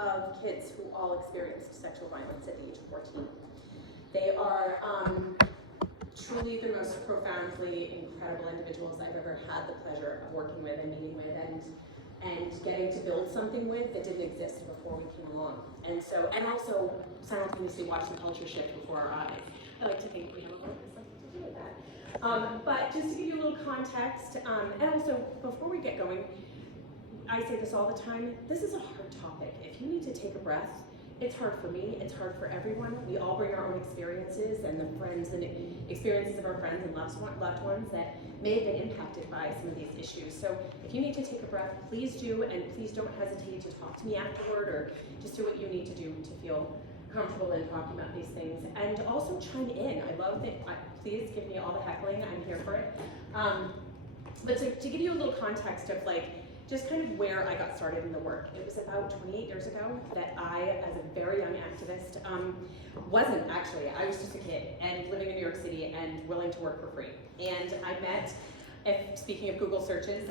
of kids who all experienced sexual violence at the age of 14. They are truly the most profoundly incredible individuals I've ever had the pleasure of working with and meeting with and getting to build something with that didn't exist before we came along. And also simultaneously watch the culture shift before our eyes. I like to think we have a little bit of something to do with that. But just to give you a little context, and also before we get going, I say this all the time, this is a hard topic. If you need to take a breath, it's hard for me, it's hard for everyone. We all bring our own experiences and the friends and experiences of our friends and loved ones that may have been impacted by some of these issues. So if you need to take a breath, please do, and please don't hesitate to talk to me afterward, or just do what you need to do to feel comfortable in talking about these things. And also chime in. I love that, please give me all the heckling, I'm here for it. But to give you a little context of just kind of where I got started in the work. It was about 28 years ago that I, as a very young activist, wasn't actually, I was just a kid and living in New York City and willing to work for free. And I met, speaking of Google searches,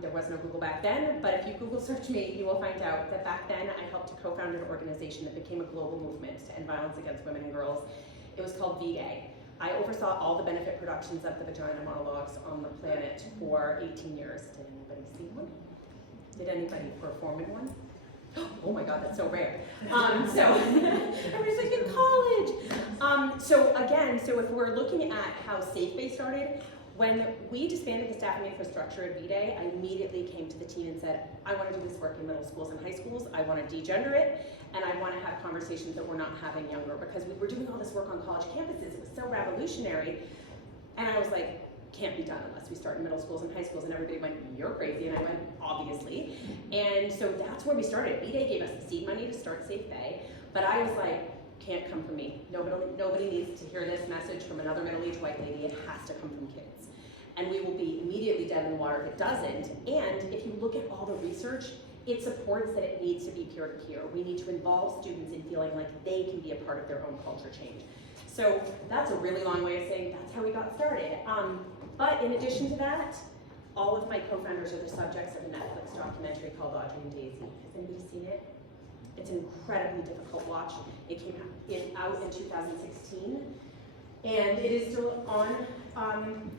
there was no Google back then, but if you Google search me, you will find out that back then I helped to co-found an organization that became a global movement to end violence against women and girls. It was called SafeBAE. I oversaw all the benefit productions of the vagina monologues on the planet for 18 years. Did anybody see one? Did anybody perform in one? Oh my God, that's so rare. So everybody's like in college. So if we're looking at how SafeBAE started, when we disbanded the staffing infrastructure at V-Day, I immediately came to the team and said, I want to do this work in middle schools and high schools. I want to degender it, and I want to have conversations that we're not having younger, because we were doing all this work on college campuses. It was so revolutionary, and I was like, can't be done unless we start in middle schools and high schools. And everybody went, you're crazy. And I went, obviously. And so that's where we started. V-Day gave us the seed money to start SafeBAE, but I was like, can't come from me. Nobody needs to hear this message from another middle-aged white lady. It has to come from kids. And we will be immediately dead in the water if it doesn't. And if you look at all the research, it supports that it needs to be peer-to-peer. We need to involve students in feeling like they can be a part of their own culture change. So that's a really long way of saying that's how we got started. But in addition to that, all of my co-founders are the subjects of a Netflix documentary called Audrey and Daisy. Has anybody seen it? It's an incredibly difficult watch. It came out in 2016, and it is still on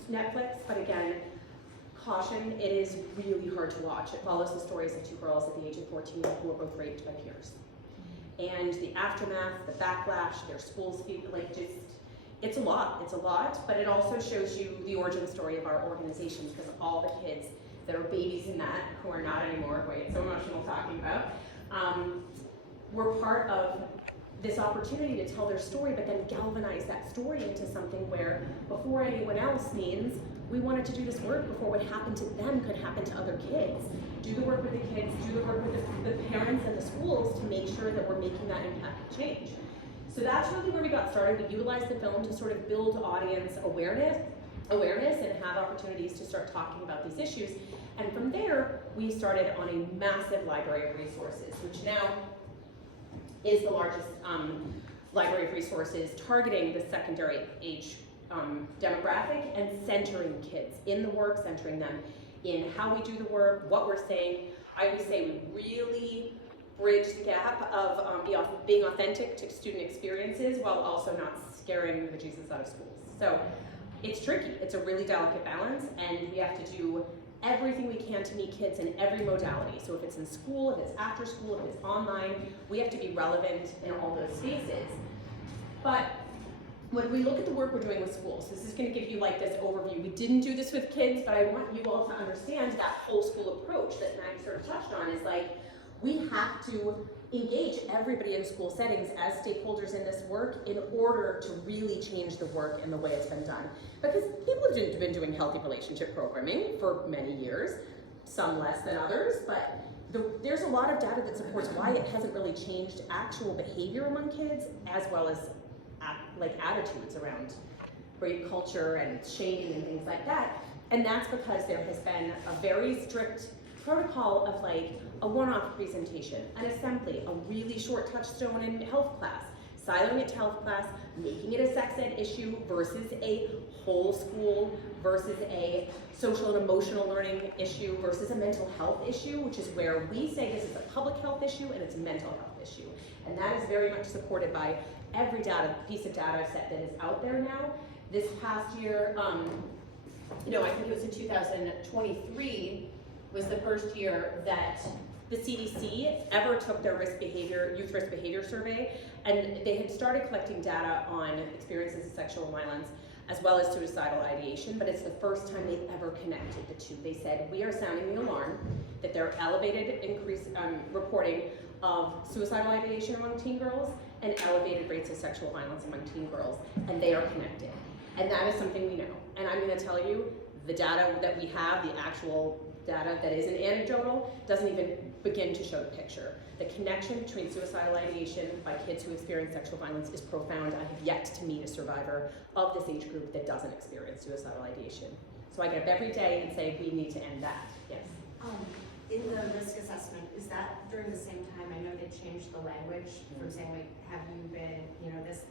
Netflix, but again, caution, it is really hard to watch. It follows the stories of two girls at the age of 14 who were both raped by peers. And the aftermath, the backlash, their schools feel it's a lot, but it also shows you the origin story of our organizations, because all the kids that are babies in that, who are not anymore, who I get so emotional talking about, were part of this opportunity to tell their story, but then galvanize that story into something where, before anyone else means, we wanted to do this work before what happened to them could happen to other kids. Do the work with the kids, do the work with the parents and the schools to make sure that we're making that impact change. So that's really where we got started. We utilized the film to sort of build audience awareness and have opportunities to start talking about these issues. And from there, we started on a massive library of resources, which now is the largest library of resources targeting the secondary age demographic and centering kids in the work, centering them in how we do the work, what we're saying. I always say we really bridge the gap of being authentic to student experiences while also not scaring the Jesus out of schools. So it's tricky. It's a really delicate balance, and we have to do everything we can to meet kids in every modality. So if it's in school, if it's after school, if it's online, we have to be relevant in all those spaces. But when we look at the work we're doing with schools, this is going to give you this overview. We didn't do this with kids, but I want you all to understand that whole school approach that Maggie sort of touched on is we have to engage everybody in school settings as stakeholders in this work in order to really change the work and the way it's been done. Because people have been doing healthy relationship programming for many years, some less than others, but there's a lot of data that supports why it hasn't really changed actual behavior among kids, as well as attitudes around rape culture and shaming and things like that. And that's because there has been a very strict protocol of a one-off presentation, an assembly, a really short touchstone in health class, siloing it to health class, making it a sex ed issue versus a whole school versus a social and emotional learning issue versus a mental health issue, which is where we say this is a public health issue and it's a mental health issue. And that is very much supported by every piece of data set that is out there now. This past year, I think it was in 2023 was the first year that the CDC ever took their youth risk behavior survey, and they had started collecting data on experiences of sexual violence as well as suicidal ideation, but it's the first time they've ever connected the two. They said, we are sounding the alarm that there are elevated reporting of suicidal ideation among teen girls and elevated rates of sexual violence among teen girls, and they are connected. And that is something we know. And I'm gonna tell you, the data that we have, the actual data that isn't anecdotal, doesn't even begin to show the picture. The connection between suicidal ideation by kids who experience sexual violence is profound. I have yet to meet a survivor of this age group that doesn't experience suicidal ideation. So I get up every day and say, we need to end that. Yes? In the risk assessment, is that during the same time? I know they changed the language from saying, like, have you been, this,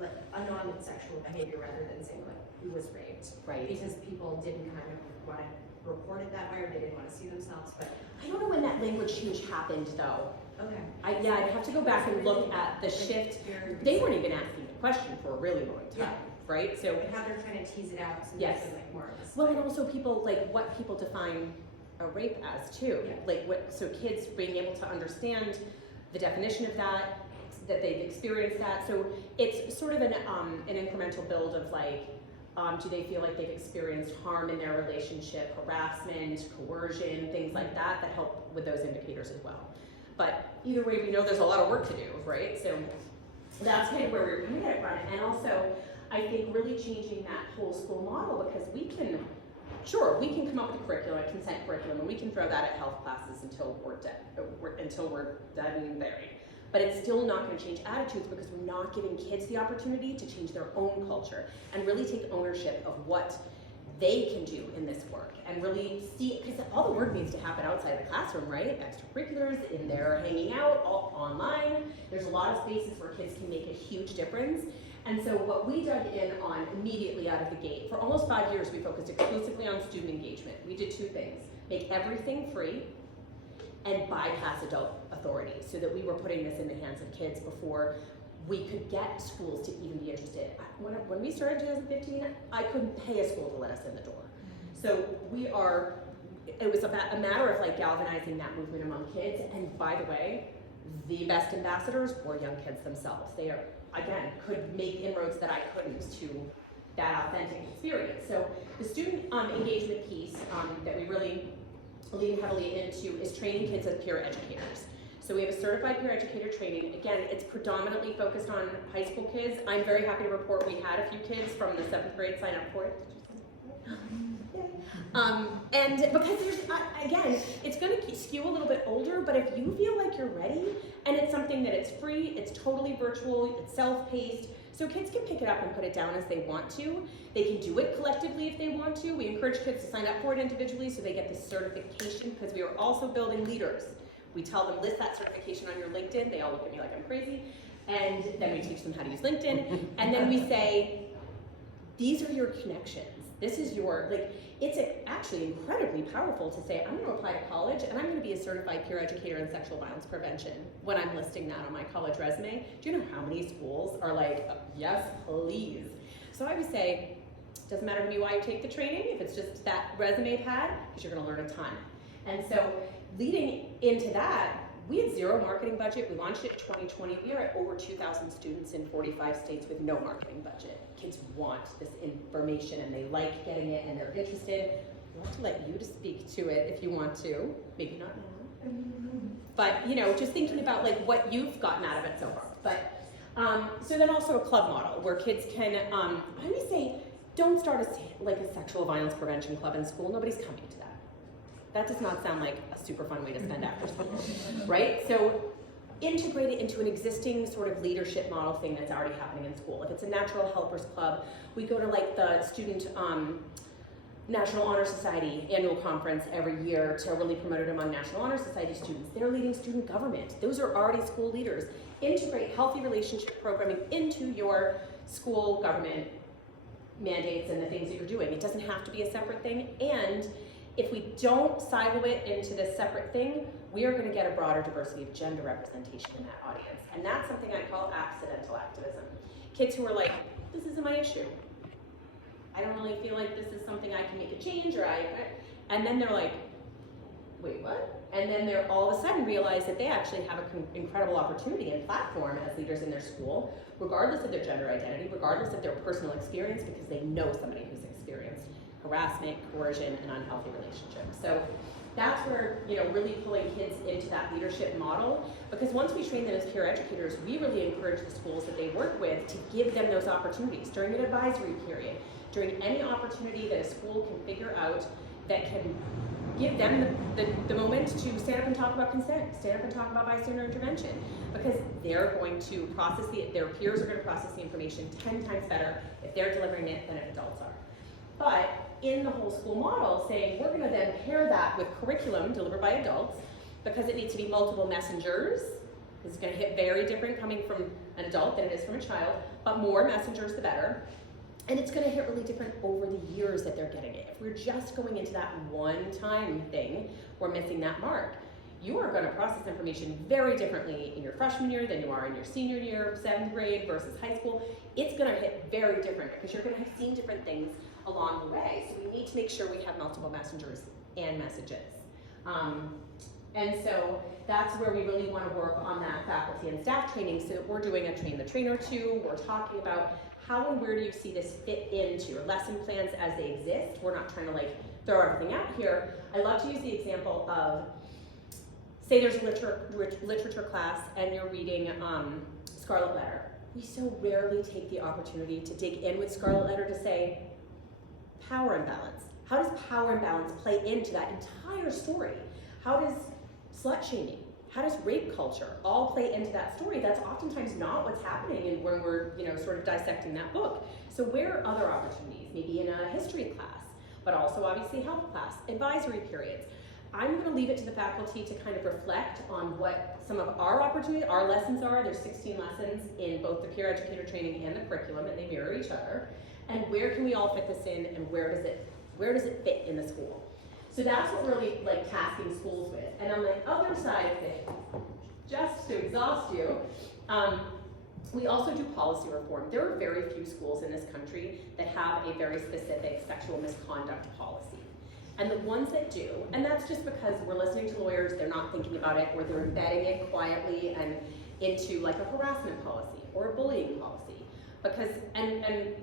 like, unknown sexual behavior rather than saying, like, who was raped. Right. Because people didn't kind of want to report it that way, or they didn't want to see themselves, but. I don't know when that language change happened, though. Okay. I'd have to go back and look at the shift. They weren't even asking the question for a really long time, right? So. But how they're trying to tease it out, so yes. like more of this. Well, and also people, like, what people define a rape as, too. Yeah. Like, so kids being able to understand the definition of that they've experienced that. So it's sort of an incremental build of, like, do they feel like they've experienced harm in their relationship, harassment, coercion, things like that help with those indicators as well. But either way, we know there's a lot of work to do, right? So that's kind of where we're coming at it from. And also, I think really changing that whole school model, because we can come up with a curriculum, a consent curriculum, and we can throw that at health classes until we're dead and buried. But it's still not going to change attitudes because we're not giving kids the opportunity to change their own culture and really take ownership of what they can do in this work and really see, because all the work needs to happen outside the classroom, right? Extracurriculars, in there hanging out, all online. There's a lot of spaces where kids can make a huge difference. And so what we dug in on immediately out of the gate, for almost 5 years, we focused exclusively on student engagement. We did two things: make everything free and bypass adult authority, so that we were putting this in the hands of kids before we could get schools to even be interested. When we started in 2015, I couldn't pay a school to let us in the door. So it was about a matter of, like, galvanizing that movement among kids. And by the way, the best ambassadors were young kids themselves. They could make inroads that I couldn't to that authentic experience. So the student engagement piece that we really lean heavily into is training kids as peer educators. So we have a certified peer educator training. Again, it's predominantly focused on high school kids. I'm very happy to report we had a few kids from the 7th grade sign up for it. And because again, it's going to skew a little bit older, but if you feel like you're ready, and it's something that it's free, it's totally virtual, it's self-paced, so kids can pick it up and put it down as they want to. They can do it collectively if they want to. We encourage kids to sign up for it individually so they get this certification, because we are also building leaders. We tell them, list that certification on your LinkedIn. They all look at me like I'm crazy. And then we teach them how to use LinkedIn. And then we say, these are your connections. This is your, it's actually incredibly powerful to say, I'm going to apply to college and I'm going to be a certified peer educator in sexual violence prevention when I'm listing that on my college resume. Do you know how many schools are like, yes, please? So I would say, it doesn't matter to me why you take the training, if it's just that resume pad, because you're going to learn a ton. And so leading into that, we had zero marketing budget. We launched it in 2020. We are at over 2,000 students in 45 states with no marketing budget. Kids want this information and they like getting it and they're interested. I want to let you to speak to it if you want to. Maybe not now. But, just thinking about what you've gotten out of it so far. But so then also a club model where kids can, I always say, don't start a sexual violence prevention club in school. Nobody's coming to that. That does not sound like a super fun way to spend after school, right? So integrate it into an existing sort of leadership model thing that's already happening in school. If it's a natural helpers club, we go to the student National Honor Society annual conference every year to really promote it among National Honor Society students. They're leading student government. Those are already school leaders. Integrate healthy relationship programming into your school government mandates and the things that you're doing. It doesn't have to be a separate thing. And if we don't silo it into this separate thing, we are going to get a broader diversity of gender representation in that audience. And that's something I call accidental activism. Kids who are like, this isn't my issue. I don't really feel like this is something I can make a change, and then they're like, wait, what? And then they're all of a sudden realize that they actually have an incredible opportunity and platform as leaders in their school, regardless of their gender identity, regardless of their personal experience, because they know somebody who's experienced harassment, coercion, and unhealthy relationships. So that's where, really pulling kids into that leadership model, because once we train them as peer educators, we really encourage the schools that they work with to give them those opportunities during an advisory period, during any opportunity that a school can figure out that can give them the moment to stand up and talk about consent, stand up and talk about bystander intervention, because they're going to process their peers are going to process the information 10 times better if they're delivering it than if adults are. But in the whole school model, saying we're going to then pair that with curriculum delivered by adults, because it needs to be multiple messengers. It's going to hit very different coming from an adult than it is from a child, but more messengers the better. And it's going to hit really different over the years that they're getting it. If we're just going into that one-time thing, we're missing that mark. You are going to process information very differently in your freshman year than you are in your senior year, 7th grade versus high school. It's going to hit very different because you're going to have seen different things along the way. So we need to make sure we have multiple messengers and messages. And so that's where we really want to work on that faculty and staff training. So we're doing a train the trainer too. We're talking about how and where do you see this fit into your lesson plans as they exist. We're not trying to throw everything out here. I love to use the example of, say there's a literature class and you're reading Scarlet Letter. We so rarely take the opportunity to dig in with Scarlet Letter to say, power imbalance. How does power imbalance play into that entire story? How does slut shaming, how does rape culture all play into that story? That's oftentimes not what's happening and when we're sort of dissecting that book. So where are other opportunities? Maybe in a history class, but also obviously health class, advisory periods. I'm going to leave it to the faculty to kind of reflect on what some of our opportunities, our lessons are. There's 16 lessons in both the peer educator training and the curriculum, and they mirror each other. And where can we all fit this in, and where does it fit in the school? So that's what we're really tasking schools with. And on the other side of it, just to exhaust you, we also do policy reform. There are very few schools in this country that have a very specific sexual misconduct policy. And the ones that do, and that's just because we're listening to lawyers, they're not thinking about it, or they're embedding it quietly and into a harassment policy or a bullying policy. Because, and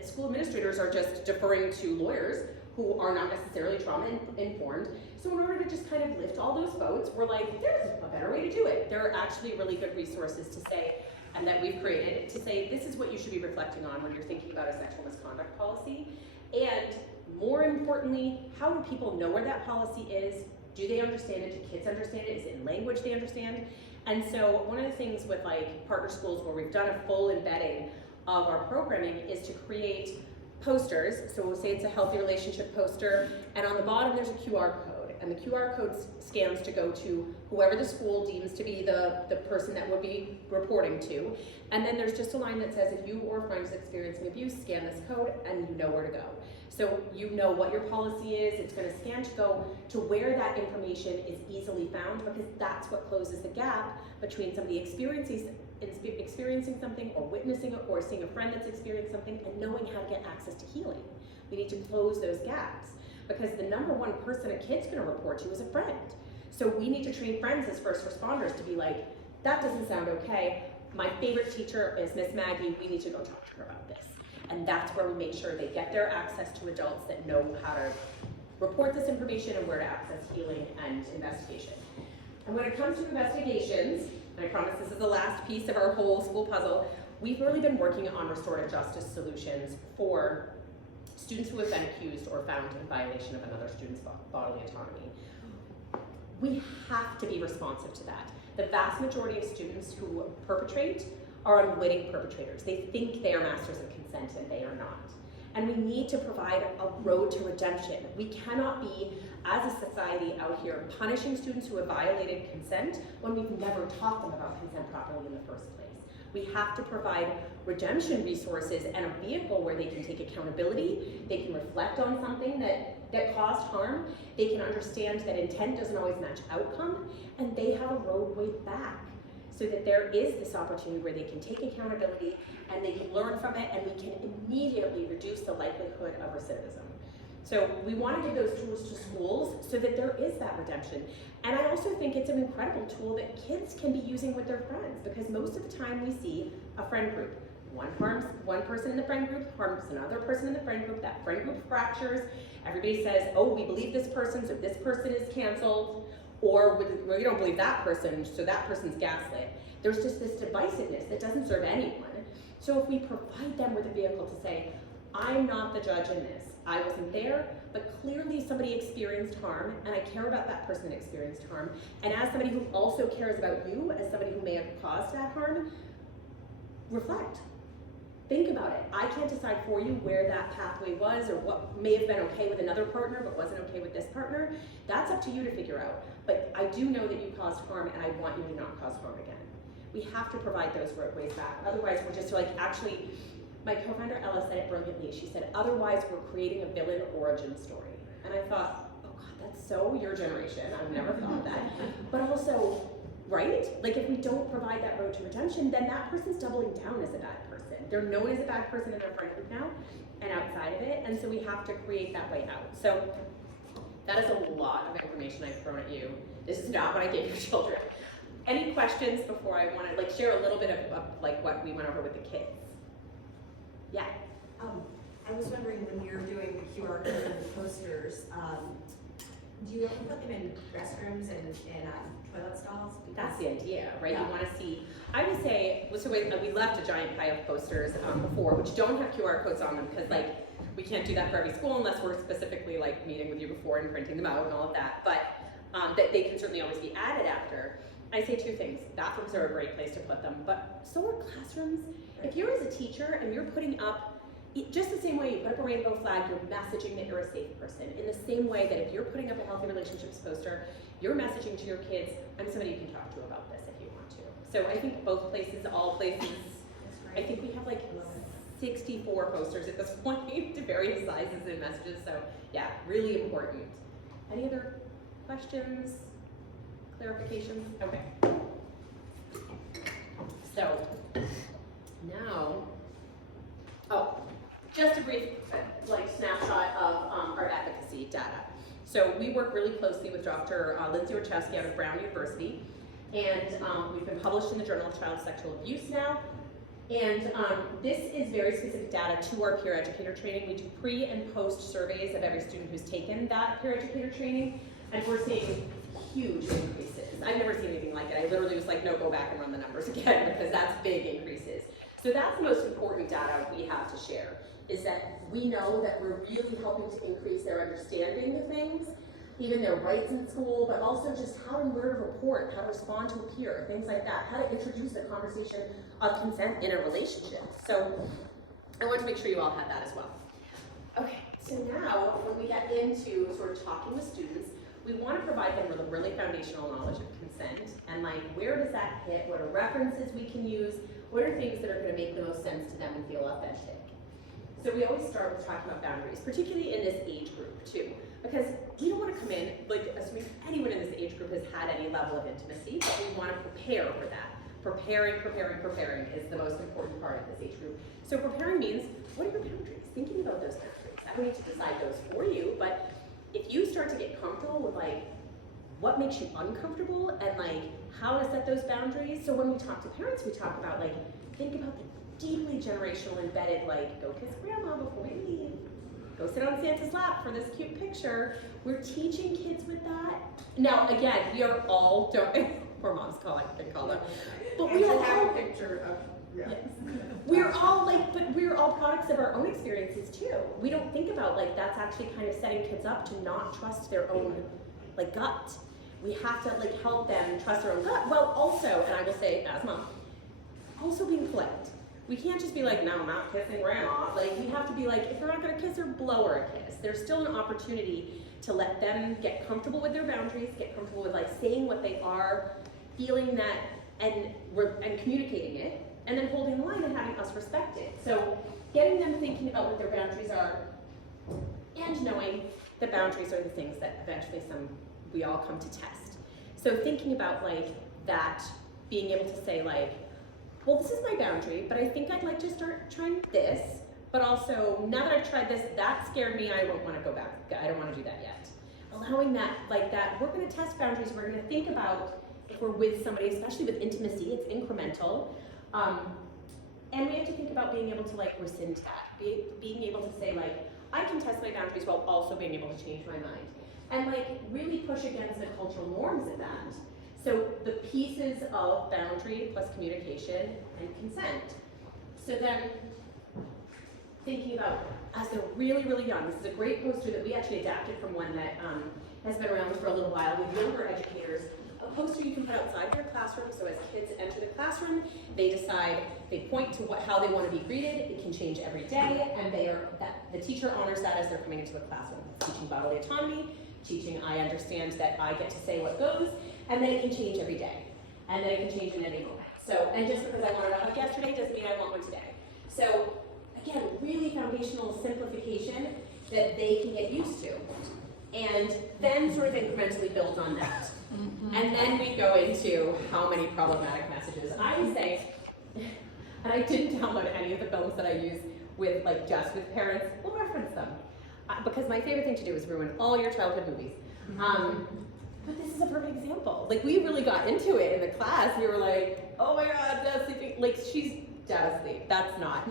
school administrators are just deferring to lawyers who are not necessarily trauma informed. So in order to just kind of lift all those boats, we're like, there's a better way to do it. There are actually really good resources to say, and that we've created, to say this is what you should be reflecting on when you're thinking about a sexual misconduct policy. And more importantly, how do people know where that policy is? Do they understand it? Do kids understand it? Is it in language they understand? And so one of the things with partner schools where we've done a full embedding of our programming is to create posters. So we'll say it's a healthy relationship poster, and on the bottom there's a QR code, and the QR code scans to go to whoever the school deems to be the person that would be reporting to. And then there's just a line that says, if you or a friend is experiencing abuse, scan this code and you know where to go. So you know what your policy is. It's going to scan to go to where that information is easily found, because that's what closes the gap between somebody experiencing something or witnessing it or seeing a friend that's experienced something and knowing how to get access to healing. We need to close those gaps, because the number one person a kid's going to report to is a friend. So we need to train friends as first responders to be like, that doesn't sound okay. My favorite teacher is Miss Maggie. We need to go talk to her about this. And that's where we make sure they get their access to adults that know how to report this information and where to access healing and investigation. And when it comes to investigations, and I promise this is the last piece of our whole school puzzle, we've really been working on restorative justice solutions for students who have been accused or found in violation of another student's bodily autonomy. We have to be responsive to that. The vast majority of students who perpetrate are unwitting perpetrators. They think they are masters of consent and they are not. And we need to provide a road to redemption. We cannot be, as a society out here, punishing students who have violated consent when we've never taught them about consent properly in the first place. We have to provide redemption resources and a vehicle where they can take accountability, they can reflect on something that caused harm, they can understand that intent doesn't always match outcome, and they have a roadway back so that there is this opportunity where they can take accountability and they can learn from it, and we can immediately reduce the likelihood of recidivism. So we want to give those tools to schools so that there is that redemption. And I also think it's an incredible tool that kids can be using with their friends, because most of the time we see a friend group. One person in the friend group harms another person in the friend group, that friend group fractures, everybody says, oh, we believe this person, so this person is canceled, or we don't believe that person, so that person's gaslit. There's just this divisiveness that doesn't serve anyone. So if we provide them with a vehicle to say, I'm not the judge in this, I wasn't there, but clearly somebody experienced harm, and I care about that person that experienced harm, and as somebody who also cares about you, as somebody who may have caused that harm, reflect. Think about it. I can't decide for you where that pathway was or what may have been okay with another partner but wasn't okay with this partner. That's up to you to figure out. But I do know that you caused harm, and I want you to not cause harm again. We have to provide those roadways back. Otherwise, we're just like, actually, my co-founder Ella said it brilliantly. She said, otherwise we're creating a villain origin story. And I thought, oh God, that's so your generation. I've never thought that. But also, right? Like if we don't provide that road to redemption, then that person's doubling down as a bad person. They're known as a bad person in their friend group now and outside of it. And so we have to create that way out. So that is a lot of information I've thrown at you. This is not what I gave your children. Any questions before I want to share a little bit of like what we went over with the kids? Yeah. I was wondering, when you're doing the QR code and the posters, do you ever put them in restrooms and toilet stalls? That's the idea, right? Yeah. You want to see, I would say, so we left a giant pile of posters before, which don't have QR codes on them, because like, we can't do that for every school unless we're specifically like meeting with you before and printing them out and all of that, but that they can certainly always be added after. I say two things. Bathrooms are a great place to put them, but so are classrooms. If you're as a teacher and you're putting up, just the same way you put up a rainbow flag, you're messaging that you're a safe person. In the same way that if you're putting up a healthy relationships poster, you're messaging to your kids, I'm somebody you can talk to about this if you want to. So I think both places, all places, I think we have like 64 posters at this point to various sizes and messages. So yeah, really important. Any other questions? Clarifications? Okay. So now, just a brief snapshot of our efficacy data. So we work really closely with Dr. Lindsay Orchowski out of Brown University, and we've been published in the Journal of Child Sexual Abuse now. And this is very specific data to our peer educator training. We do pre and post surveys of every student who's taken that peer educator training, and we're seeing huge increases. I've never seen anything like it. I literally was like, no, go back and run the numbers again, because that's big increases. So that's the most important data we have to share, is that we know that we're really helping to increase their understanding of things, even their rights in school, but also just how and where to report, how to respond to a peer, things like that, how to introduce the conversation of consent in a relationship. So I want to make sure you all had that as well. Okay, so now when we get into sort of talking with students, we want to provide them with a really foundational knowledge of consent, and like, where does that hit? What are references we can use? What are things that are going to make the most sense to them and feel authentic? So we always start with talking about boundaries, particularly in this age group too, because we don't want to come in, like, assuming anyone in this age group has had any level of intimacy, but we want to prepare for that. Preparing is the most important part of this age group. So preparing means, what are your boundaries? Thinking about those boundaries. I don't need to decide those for you, but if you start to get comfortable with like, what makes you uncomfortable and like, how to set those boundaries. So when we talk to parents, we talk about like, think about the deeply generational embedded, like, go kiss grandma before we leave. Go sit on Santa's lap for this cute picture. We're teaching kids with that. Now, again, we are all, poor mom's calling, they call them. But we all have a picture of, yes. We're all like, but we're all products of our own experiences too. We don't think about like, that's actually kind of setting kids up to not trust their own like gut. We have to like help them trust their own gut. Well, also, and I will say as mom, also being polite. we can't just be like, no, I'm not kissing grandma. Like, we have to be like, if we're not gonna kiss her, blow her a kiss. There's still an opportunity to let them get comfortable with their boundaries, get comfortable with like saying what they are, feeling that, and communicating it, and then holding the line and having us respect it. So getting them thinking about what their boundaries are, and knowing that boundaries are the things that eventually we all come to test. So thinking about like that, being able to say like, well, this is my boundary, but I think I'd like to start trying this, but also now that I've tried this, that scared me, I don't want to go back. I don't want to do that yet. Allowing that, like that, we're going to test boundaries, we're going to think about if we're with somebody, especially with intimacy, it's incremental. And we have to think about being able to like rescind that, being able to say like, I can test my boundaries while also being able to change my mind. And like really push against the cultural norms of that. So the pieces of boundary plus communication and consent. So then thinking about as they're really, really young, this is a great poster that we actually adapted from one that has been around for a little while with younger educators. A poster you can put outside your classroom, so as kids enter the classroom, they decide, they point to how they want to be greeted. It can change every day, and the teacher honors that as they're coming into the classroom. Teaching bodily autonomy, teaching I understand that I get to say what goes, and then it can change every day. And then it can change in any moment. So, and just because I wanted a hug yesterday doesn't mean I want one today. So, again, really foundational simplification that they can get used to. And then sort of incrementally build on that. And then we go into how many problematic messages. I say, and I didn't download any of the films that I use with just with parents, we'll reference them. Because my favorite thing to do is ruin all your childhood movies. But this is a perfect example. Like, we really got into it in the class. We were like, oh my God, Dad's sleeping. Like, she's dead asleep. That's not.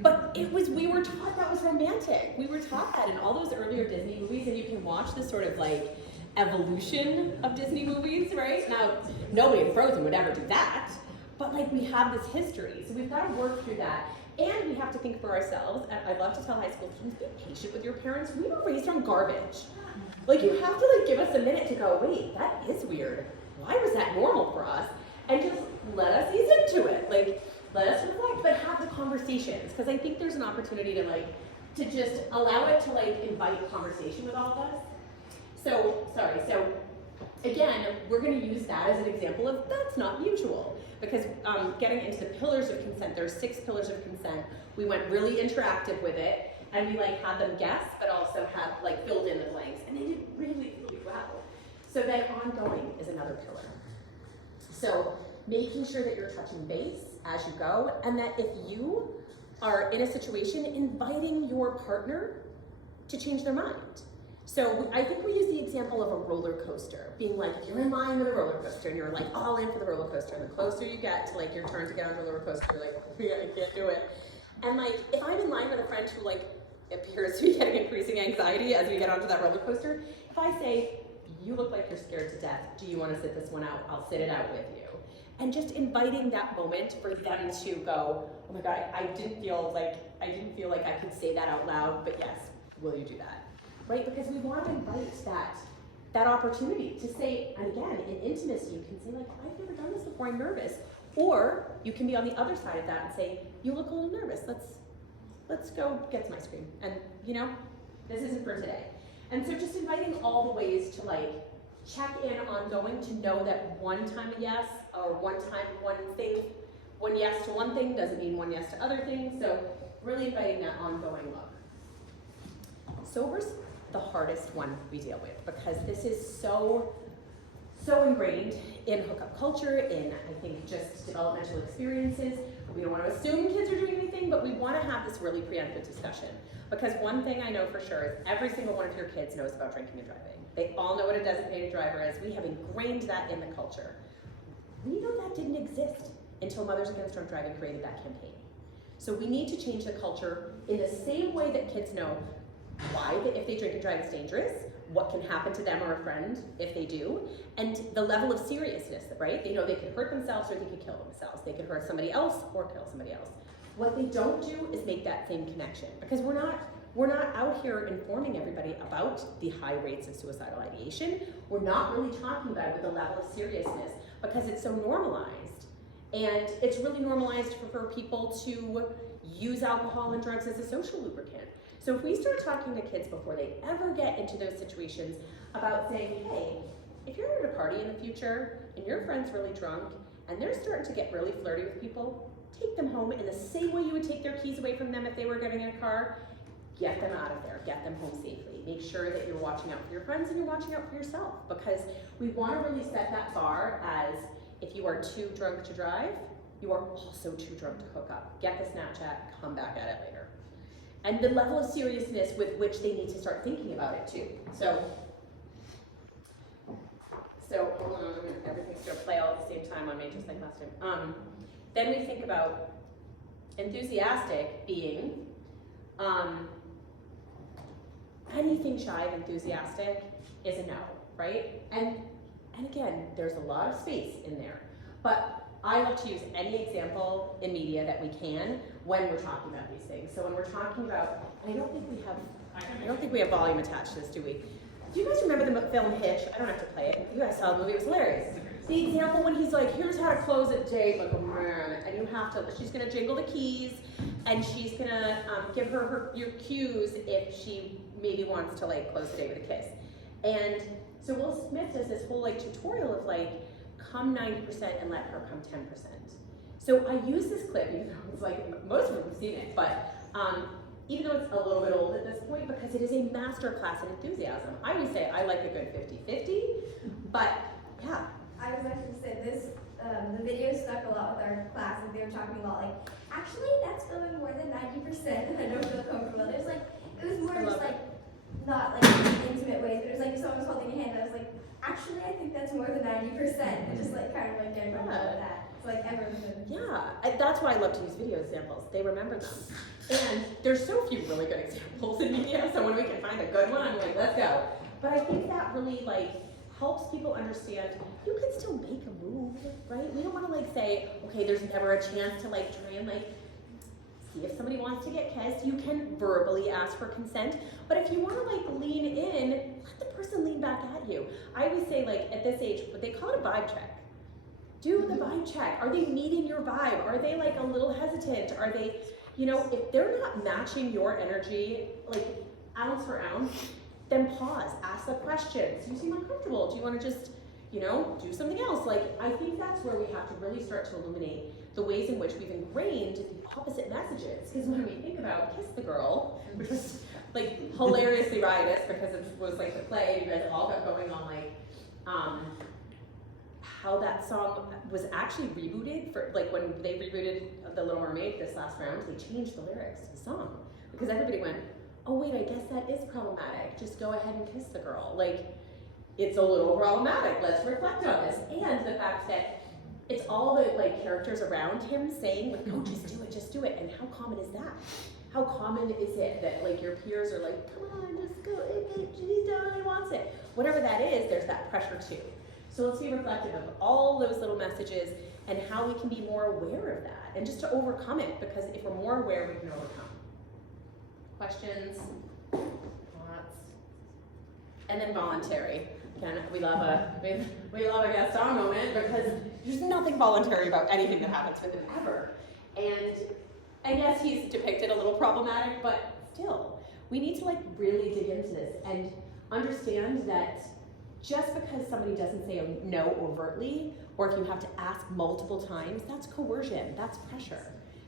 But we were taught that was romantic. We were taught that in all those earlier Disney movies, and you can watch the sort of evolution of Disney movies, right? Now, nobody in Frozen would ever do that, but we have this history, so we've got to work through that. And we have to think for ourselves, and I love to tell high school students, be patient with your parents. We were raised on garbage. You have to give us a minute to go, wait, that is weird. Why was that normal for us? And just let us ease into it. Let us reflect, but have the conversations. Because I think there's an opportunity to just allow it to invite conversation with all of us. So again, we're going to use that as an example of that's not mutual. Because getting into the pillars of consent, there's 6 pillars of consent. We went really interactive with it, and we had them guess, but also had filled in the blanks, and they did really, really well. So then ongoing is another pillar. So making sure that you're touching base as you go, and that if you are in a situation, inviting your partner to change their mind. So I think we use the example of a roller coaster, being if you're in line with a roller coaster and you're all in for the roller coaster, and the closer you get to your turn to get onto the roller coaster, you're yeah, I can't do it. And if I'm in line with a friend who appears to be getting increasing anxiety as we get onto that roller coaster, if I say, you look like you're scared to death, do you want to sit this one out? I'll sit it out with you. And just inviting that moment for them to go, oh my God, I didn't feel like I could say that out loud, but yes, will you do that? Right? Because we want to invite that opportunity to say, and again, in intimacy, you can say I've never done this before, I'm nervous. Or you can be on the other side of that and say, you look a little nervous, let's go get some ice cream. And this isn't for today. And so just inviting all the ways to check in ongoing, to know that one time a yes, or one yes to one thing doesn't mean one yes to other things. So really inviting that ongoing look. Sober's the hardest one we deal with, because this is so ingrained in hookup culture, in I think just developmental experiences. We don't want to assume kids are doing anything, but we want to have this really preemptive discussion. Because one thing I know for sure is every single one of your kids knows about drinking and driving. They all know what a designated driver is. We have ingrained that in the culture. We know that didn't exist until Mothers Against Drunk Driving created that campaign. So we need to change the culture in the same way that kids know why, if they drink and drive, it's dangerous, what can happen to them or a friend if they do, and the level of seriousness, right? They know they could hurt themselves or they could kill themselves. They could hurt somebody else or kill somebody else. What they don't do is make that same connection, because we're not out here informing everybody about the high rates of suicidal ideation. We're not really talking about it with a level of seriousness because it's so normalized. And it's really normalized for people to use alcohol and drugs as a social lubricant. So if we start talking to kids before they ever get into those situations about saying, hey, if you're at a party in the future and your friend's really drunk and they're starting to get really flirty with people, take them home in the same way you would take their keys away from them if they were getting in a car. Get them out of there, get them home safely. Make sure that you're watching out for your friends and you're watching out for yourself, because we want to really set that bar as, if you are too drunk to drive, you are also too drunk to hook up. Get the Snapchat, come back at it later. And the level of seriousness with which they need to start thinking about it too. So hold on, everything's gonna play all at the same time on me, just like last time. Then we think about enthusiastic being, anything shy of enthusiastic is a no, right? And again, there's a lot of space in there, but I love to use any example in media that we can when we're talking about these things. So when we're talking about, and I don't think we have volume attached to this, do we? Do you guys remember the film Hitch? I don't have to play it. You guys saw the movie, it was hilarious. The example when he's like, here's how to close a date, like, oh man, and you have to, she's gonna jingle the keys, and she's gonna give her your cues if she maybe wants to like close the date with a kiss. And so Will Smith does this whole like tutorial of like, come 90% and let her come 10%. So I use this clip, even though it's like, most of them have seen it, but even though it's a little bit old at this point, because it is a master class in enthusiasm. I would say I like a good 50-50, but yeah. I was actually saying this, the video stuck a lot with our class, and they were talking about like, actually that's going more than 90%, and I don't feel comfortable. There's like, it was more just like, not like intimate ways, but it was like if someone was holding a hand, I was like, actually I think that's more than 90%, and just like kind of like getting comfortable with that. It's like everyone. Yeah, that's why I love to use video examples. They remember them. And there's so few really good examples in media, so when we can find a good one, I'm like, let's go. But I think that really like helps people understand you can still make a move, right? We don't want to like say, okay, there's never a chance to like try and like see if somebody wants to get kissed. You can verbally ask for consent, but if you want to like lean in, let the person lean back at you. I always say like at this age, what they call it a vibe check. Do the vibe check. Are they meeting your vibe? Are they like a little hesitant? Are they, you know, if they're not matching your energy, like ounce for ounce, then pause, ask the questions. You seem uncomfortable. Do you want to just, you know, do something else? Like, I think that's where we have to really start to illuminate the ways in which we've ingrained the opposite messages. Because when we think about Kiss the Girl, which was like hilariously riotous because it was like the play, you guys all got going on like, how that song was actually rebooted for, like when they rebooted The Little Mermaid this last round, they changed the lyrics to the song because everybody went, oh wait, I guess that is problematic. Just go ahead and kiss the girl. Like, it's a little problematic. Let's reflect on this. And the fact that it's all the like characters around him saying, like, no, just do it. And how common is that? How common is it that like your peers are like, come on, just go, he totally wants it. Whatever that is, there's that pressure too. So let's be reflective of all those little messages and how we can be more aware of that and just to overcome it, because if we're more aware, we can overcome. Questions? Thoughts? And then voluntary. Again, we love a Gaston moment because there's nothing voluntary about anything that happens with him ever. And yes, he's depicted a little problematic, but still, we need to like really dig into this and understand that just because somebody doesn't say no overtly, or if you have to ask multiple times, that's coercion, that's pressure.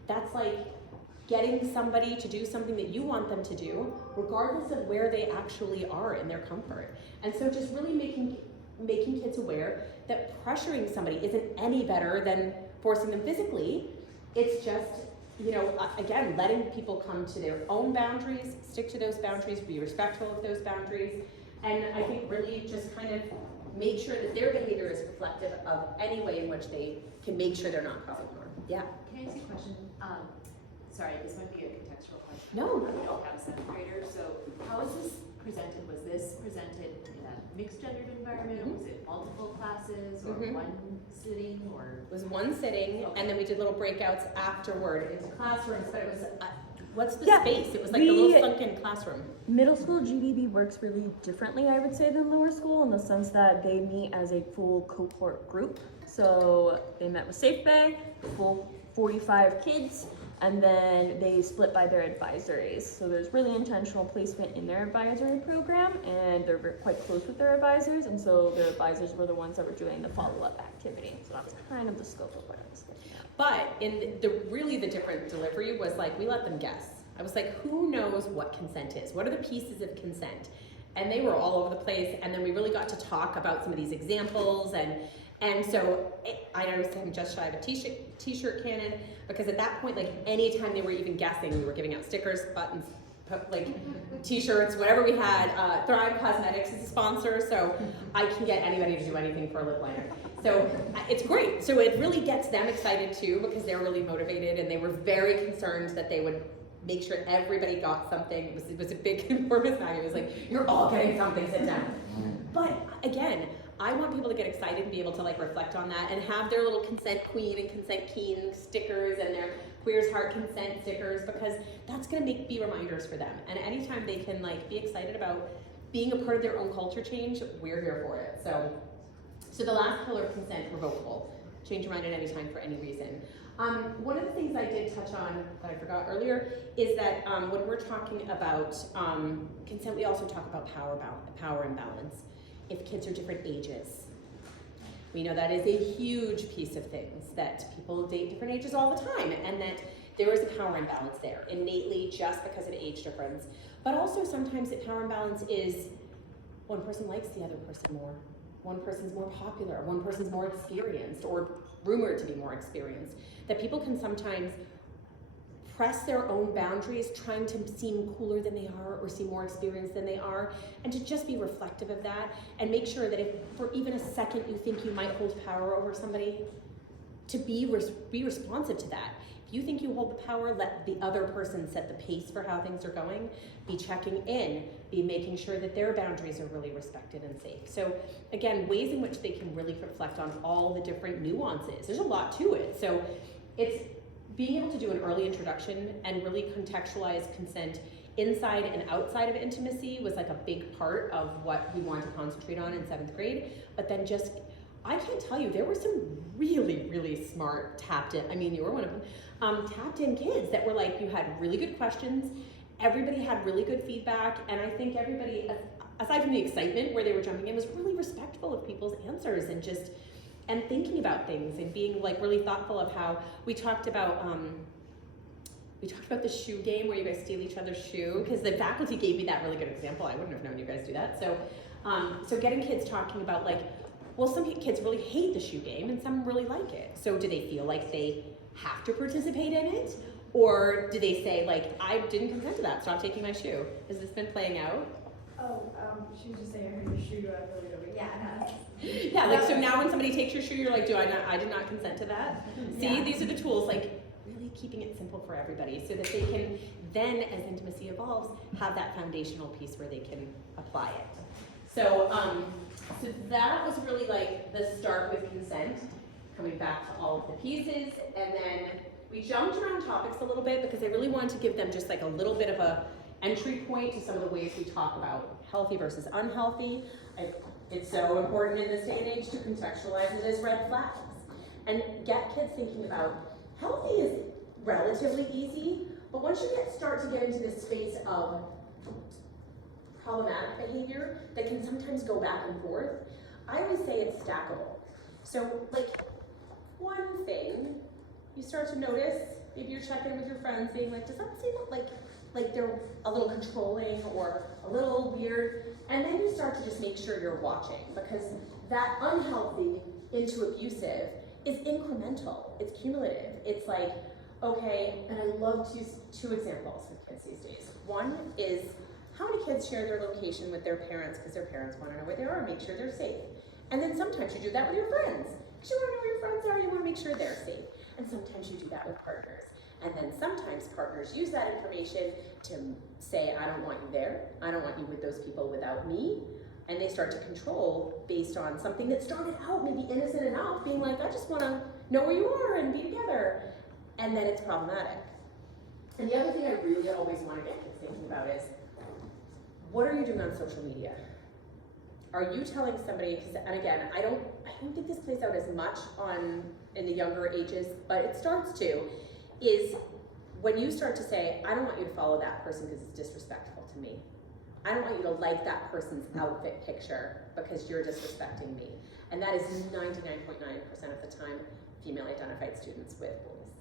That's like getting somebody to do something that you want them to do, regardless of where they actually are in their comfort. And so just really making kids aware that pressuring somebody isn't any better than forcing them physically. It's just, you know, again, letting people come to their own boundaries, stick to those boundaries, be respectful of those boundaries. And I think really just kind of make sure that their behavior is reflective of any way in which they can make sure they're not causing harm. Yeah. Can I ask you a question? Sorry, this might be a contextual question. No. I don't have a seventh grader, so how is this presented? Was this presented in a mixed gendered environment? Mm-hmm. Was it multiple classes or one sitting or? It was one sitting, and then we did little breakouts afterward into classrooms, but it was, what's the space? It was like the little sunken classroom. Middle school GDB works really differently, I would say, than lower school in the sense that they meet as a full cohort group. So they met with SafeBAE, full 45 kids, and then they split by their advisories. So there's really intentional placement in their advisory program, and they're quite close with their advisors, and so their advisors were the ones that were doing the follow-up activity. So that's kind of the scope of what I was looking at. But in the different delivery was like, we let them guess. I was like, who knows what consent is? What are the pieces of consent? And they were all over the place, and then we really got to talk about some of these examples, and so I was saying just shy of a t-shirt cannon, because at that point, like anytime they were even guessing, we were giving out stickers, buttons, like t-shirts, whatever we had. Thrive Cosmetics is a sponsor, so I can get anybody to do anything for a lip liner. So it's great. So it really gets them excited too, because they're really motivated, and they were very concerned that they would make sure everybody got something. It was a big enormous bag. It was like, you're all getting something, sit down. But again, I want people to get excited and be able to like reflect on that and have their little consent queen and consent king stickers and their Queer's Heart consent stickers, because that's gonna be reminders for them. And anytime they can like be excited about being a part of their own culture change, we're here for it. So the last pillar of consent, revocable. Change your mind at any time for any reason. One of the things I did touch on that I forgot earlier is that when we're talking about consent, we also talk about power imbalance. If kids are different ages, we know that is a huge piece of things, that people date different ages all the time, and that there is a power imbalance there, innately, just because of age difference. But also sometimes the power imbalance is one person likes the other person more. One person's more popular, one person's more experienced, or rumored to be more experienced. That people can sometimes press their own boundaries, trying to seem cooler than they are or seem more experienced than they are, and to just be reflective of that and make sure that if for even a second you think you might hold power over somebody, to be responsive to that. If you think you hold the power, let the other person set the pace for how things are going. Be checking in, be making sure that their boundaries are really respected and safe. So again, ways in which they can really reflect on all the different nuances. There's a lot to it. So it's being able to do an early introduction and really contextualize consent inside and outside of intimacy was like a big part of what we wanted to concentrate on in 7th grade. But then just, I can't tell you, there were some really, really smart tapped in, I mean, you were one of them, tapped in kids that were like, you had really good questions, everybody had really good feedback, and I think everybody, aside from the excitement where they were jumping in, was really respectful of people's answers and thinking about things and being like really thoughtful of how we talked about the shoe game where you guys steal each other's shoe, because the faculty gave me that really good example. I wouldn't have known you guys do that. So, so getting kids talking about like, well, some kids really hate the shoe game and some really like it. So do they feel like they have to participate in it? Or do they say like, I didn't consent to that, stop taking my shoe? Has this been playing out? Oh, she was just saying I heard your shoe, I really don't. Yeah, it has. Yeah, like so now when somebody takes your shoe, you're like, I did not consent to that. See, these are the tools, like really keeping it simple for everybody so that they can then, as intimacy evolves, have that foundational piece where they can apply it. So, so that was really like the start with consent, coming back to all of the pieces, and then we jumped around topics a little bit because I really wanted to give them just like a little bit of a entry point to some of the ways we talk about healthy versus unhealthy. It's so important in this day and age to contextualize it as red flags and get kids thinking about healthy is relatively easy, but once you start to get into this space of problematic behavior that can sometimes go back and forth, I always say it's stackable. So like one thing you start to notice, maybe you're checking in with your friends being like, does that seem like they're a little controlling or a little weird? And then you start to just make sure you're watching, because that unhealthy into abusive is incremental, it's cumulative. It's like, okay, and I love to use two examples with kids these days. One is how many kids share their location with their parents because their parents want to know where they are and make sure they're safe. And then sometimes you do that with your friends, because you want to know where your friends are, you want to make sure they're safe. And sometimes you do that with partners. And then sometimes partners use that information to say, I don't want you there. I don't want you with those people without me. And they start to control based on something that started out maybe innocent enough, being like, I just want to know where you are and be together. And then it's problematic. And the other thing I really always want to get kids thinking about is, what are you doing on social media? are you telling somebody, and again, I don't think this plays out as much in the younger ages, but it starts to, is when you start to say, I don't want you to follow that person because it's disrespectful to me. I don't want you to like that person's outfit picture because you're disrespecting me. And that is 99.9% of the time female identified students with boys,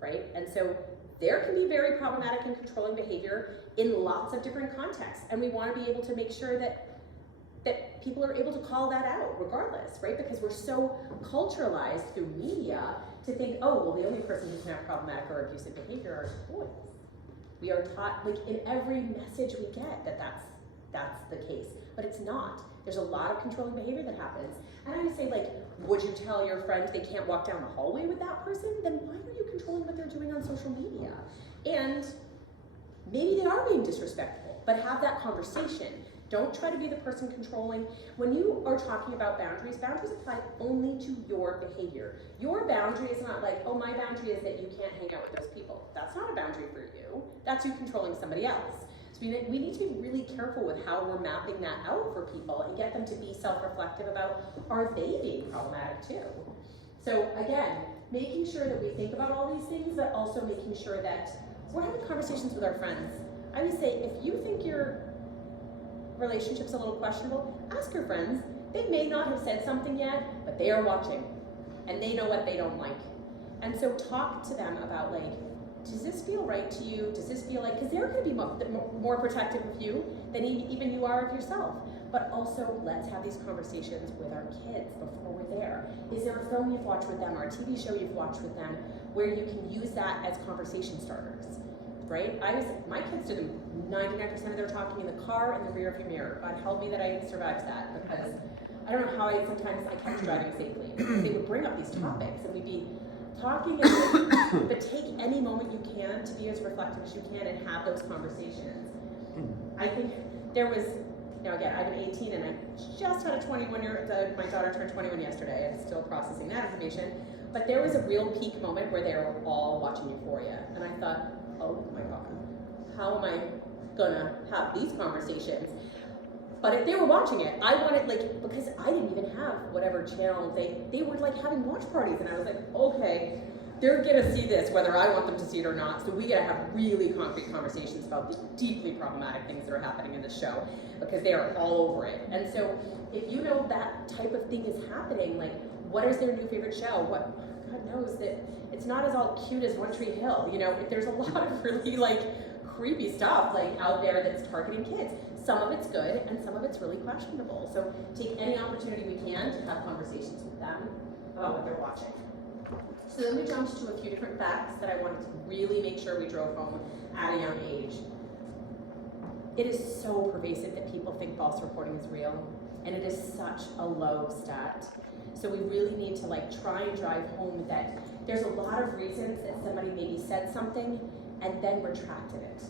right? And so there can be very problematic and controlling behavior in lots of different contexts. And we want to be able to make sure that people are able to call that out regardless, right? Because we're so culturalized through media to think, oh, well, the only person who can have problematic or abusive behavior are boys. We are taught, like in every message we get, that's the case, but it's not. There's a lot of controlling behavior that happens. And I would say, like, would you tell your friend they can't walk down the hallway with that person? Then why are you controlling what they're doing on social media? And maybe they are being disrespectful, but have that conversation. Don't try to be the person controlling. When you are talking about boundaries, boundaries apply only to your behavior. Your boundary is not like, oh, my boundary is that you can't hang out with those people. That's not a boundary for you. That's you controlling somebody else. So we need to be really careful with how we're mapping that out for people and get them to be self-reflective about, are they being problematic too? So again, making sure that we think about all these things, but also making sure that we're having conversations with our friends. I would say, if you think your relationship's a little questionable, ask your friends. They may not have said something yet, but they are watching and they know what they don't like. And so talk to them about, like, does this feel right to you? Does this feel like, because they're going to be more protective of you than even you are of yourself. But also, let's have these conversations with our kids before we're there. Is there a film you've watched with them or a TV show you've watched with them where you can use that as conversation starters? Right? My kids did 99% of their talking in the car and the rear view mirror. God help me that I survived that, because I don't know how I catch driving safely. They would bring up these topics and we'd be talking, but take any moment you can to be as reflective as you can and have those conversations. I think there was, now again, I'm 18 and I just had my daughter turned 21 yesterday. I'm still processing that information. But there was a real peak moment where they were all watching Euphoria. And I thought, oh my God, how am I gonna have these conversations? But if they were watching it, I wanted, like, because I didn't even have whatever channel, they were like having watch parties, and I was like, okay, they're gonna see this whether I want them to see it or not, so we gotta have really concrete conversations about the deeply problematic things that are happening in the show, because they are all over it. And so if you know that type of thing is happening, like, what is their new favorite show? God knows that it's not as all cute as One Tree Hill, you know, there's a lot of really, like, creepy stuff, like, out there that's targeting kids. Some of it's good, and some of it's really questionable. So take any opportunity we can to have conversations with them about what they're watching. So then we jumped to a few different facts that I wanted to really make sure we drove home at a young age. It is so pervasive that people think false reporting is real, and it is such a low stat. So we really need to, like, try and drive home that there's a lot of reasons that somebody maybe said something and then retracted it.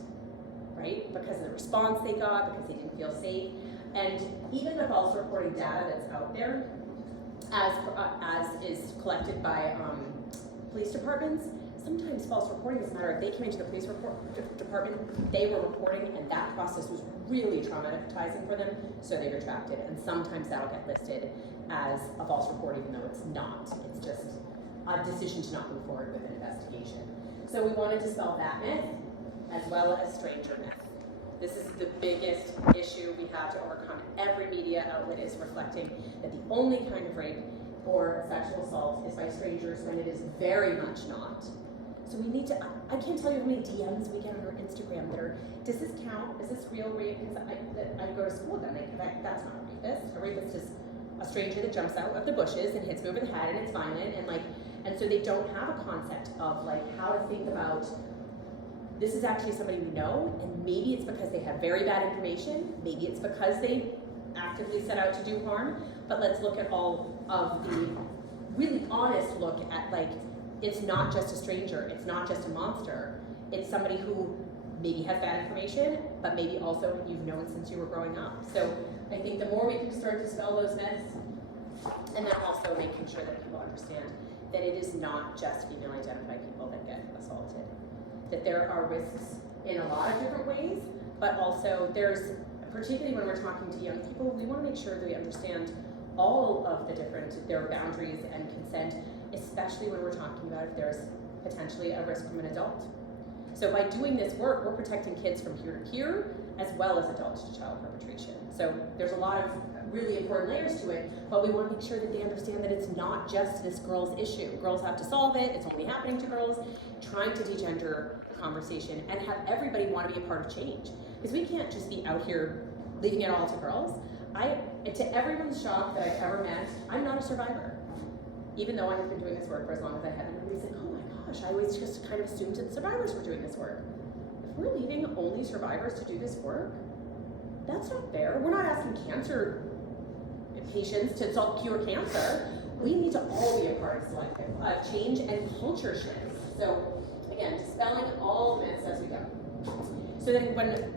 Right? Because of the response they got, because they didn't feel safe. And even the false reporting data that's out there, as is collected by police departments, sometimes false reporting is a matter of they came into the police department, they were reporting, and that process was really traumatizing for them, so they retracted. And sometimes that'll get listed as a false report, even though it's not. It's just a decision to not move forward with an investigation. So we wanted to dispel that myth, as well as stranger myth. This is the biggest issue we have to overcome. Every media outlet is reflecting that the only kind of rape or sexual assault is by strangers, when it is very much not. So we need to, I can't tell you how many DMs we get on our Instagram that are, does this count? Is this real rape? Because I go to school then, that's not a rapist. A rapist is a stranger that jumps out of the bushes and hits me over the head and it's violent, and so they don't have a concept of, like, how to think about, this is actually somebody we know, and maybe it's because they have very bad information, maybe it's because they actively set out to do harm, but let's look at all of the really honest look at, like, it's not just a stranger, it's not just a monster, it's somebody who maybe has bad information, but maybe also you've known since you were growing up. So I think the more we can start to dispel those myths, and then also making sure that people understand that it is not just female identified people that get assaulted. That there are risks in a lot of different ways, but also there's particularly when we're talking to young people, we want to make sure that we understand all of the different, their boundaries and consent, especially when we're talking about if there's potentially a risk from an adult. So by doing this work, we're protecting kids from peer to peer, as well as adult to child perpetration. So there's a lot of really important layers to it, but we want to make sure that they understand that it's not just this girl's issue. Girls have to solve it, it's only happening to girls, trying to degender the conversation and have everybody want to be a part of change. Because we can't just be out here leaving it all to girls. To everyone's shock that I've ever met, I'm not a survivor. Even though I have been doing this work for as long as I have, and everybody's like, oh my gosh, I always just kind of assumed that survivors were doing this work. If we're leaving only survivors to do this work, that's not fair. We're not asking cancer patients to cure cancer. We need to all be a part of change and culture shifts. So again, dispelling all myths as we go. So then when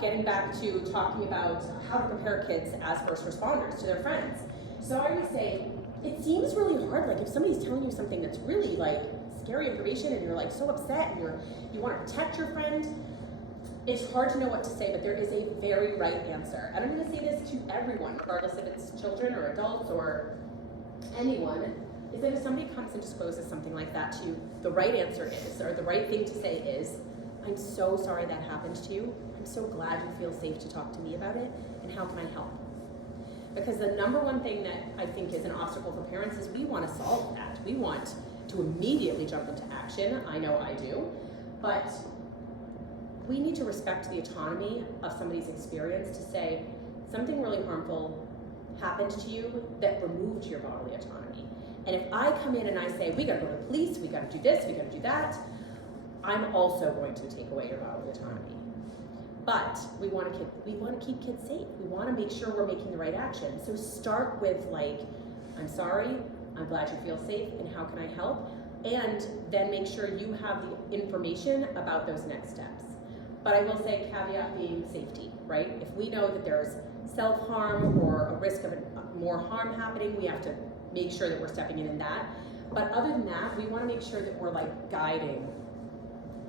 getting back to talking about how to prepare kids as first responders to their friends. So I would say, it seems really hard, like if somebody's telling you something that's really like scary information and you're like so upset and you want to protect your friend, it's hard to know what to say, but there is a very right answer. And I'm going to say this to everyone, regardless if it's children or adults or anyone, is that if somebody comes and discloses something like that to you, the right answer is, or the right thing to say is, I'm so sorry that happened to you. I'm so glad you feel safe to talk to me about it, and how can I help? Because the number one thing that I think is an obstacle for parents is we want to solve that. We want to immediately jump into action. I know I do, but we need to respect the autonomy of somebody's experience to say something really harmful happened to you that removed your bodily autonomy. And if I come in and I say, we gotta go to the police, we gotta do this, we gotta do that, I'm also going to take away your bodily autonomy. But we want to keep kids safe. We want to make sure we're making the right action. So start with like, I'm sorry, I'm glad you feel safe, and how can I help? And then make sure you have the information about those next steps. But I will say, caveat being safety, right? If we know that there's self-harm or a risk of more harm happening, we have to make sure that we're stepping in that. But other than that, we want to make sure that we're like guiding,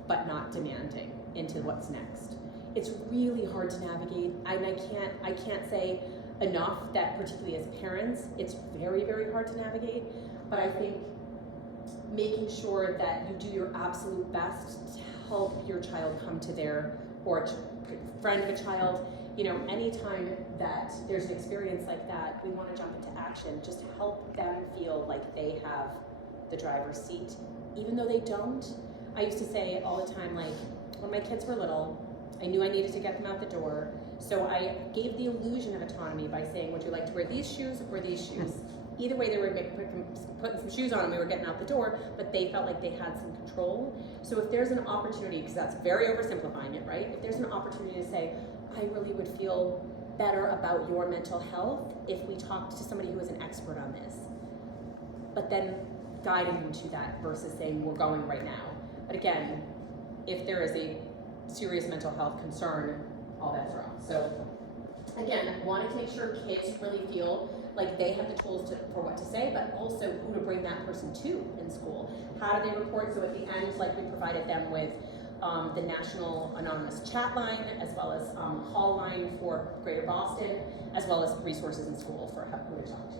but not demanding into what's next. It's really hard to navigate, and I can't say enough that particularly as parents, it's very, very hard to navigate, but I think making sure that you do your absolute best to help your child come to their, or friend of a child, you know, anytime that there's an experience like that, we want to jump into action, just to help them feel like they have the driver's seat, even though they don't. I used to say all the time, like, when my kids were little, I knew I needed to get them out the door, so I gave the illusion of autonomy by saying, would you like to wear these shoes or these shoes? Either way, they were putting some shoes on and we were getting out the door, but they felt like they had some control. So if there's an opportunity, because that's very oversimplifying it, right? If there's an opportunity to say, I really would feel better about your mental health if we talked to somebody who is an expert on this. But then guiding them to that versus saying, we're going right now. But again, if there is a serious mental health concern, all bets are off. So again, wanting to make sure kids really feel like they have the tools for what to say, but also who to bring that person to in school. How do they report? So at the end, like we provided them with the National Anonymous Chat Line, as well as Hall Line for Greater Boston, as well as resources in school for who to talk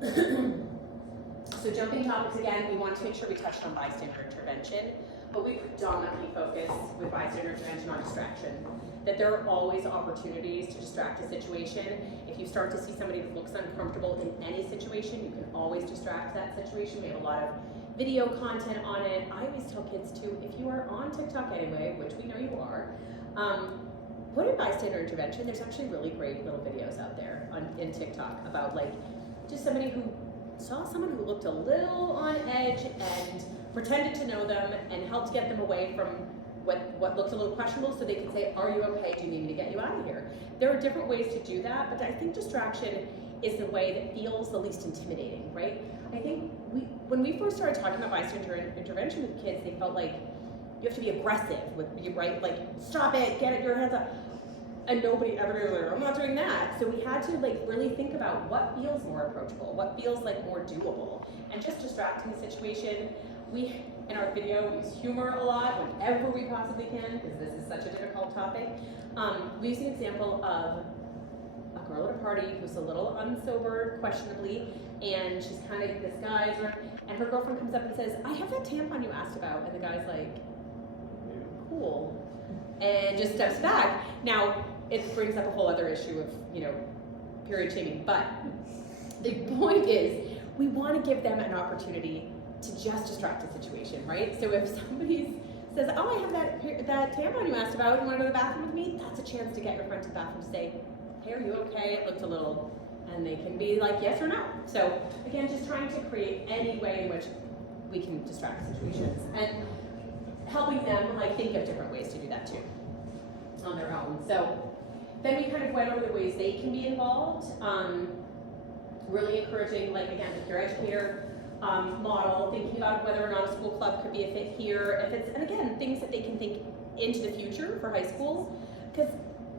to. So jumping topics again, we want to make sure we touched on bystander intervention, but we predominantly focus with bystander intervention on distraction. That there are always opportunities to distract a situation. If you start to see somebody that looks uncomfortable in any situation, you can always distract that situation. We have a lot of video content on it. I always tell kids too, if you are on TikTok anyway, which we know you are, put in bystander intervention. There's actually really great little videos out there in TikTok about like just somebody who saw someone who looked a little on edge and pretended to know them and helped get them away from what looks a little questionable, so they can say, are you okay? Do you need me to get you out of here? There are different ways to do that, but I think distraction is the way that feels the least intimidating, right? I think when we first started talking about bystander intervention with kids, they felt like you have to be aggressive with you, right? Like, stop it, get it, your hands up. And nobody ever was like, I'm not doing that. So we had to like really think about what feels more approachable, what feels like more doable, and just distracting the situation. we, in our video, use humor a lot whenever we possibly can, because this is such a difficult topic. We use an example of a girl at a party who's a little unsober, questionably, and she's kind of, this guy's, and her girlfriend comes up and says, I have that tampon you asked about, and the guy's like, cool, and just steps back. Now, it brings up a whole other issue of, period shaming, but the point is, we want to give them an opportunity to just distract the situation, right? So if somebody says, oh, I have that tampon you asked about, you want to go to the bathroom with me? That's a chance to get your friend to the bathroom to say, hey, are you okay? It looked a little, and they can be like, yes or no. So again, just trying to create any way in which we can distract situations and helping them think of different ways to do that too on their own. So then we kind of went over the ways they can be involved. Really encouraging, again, the peer educator model, thinking about whether or not a school club could be a fit here, and again, things that they can think into the future for high school, because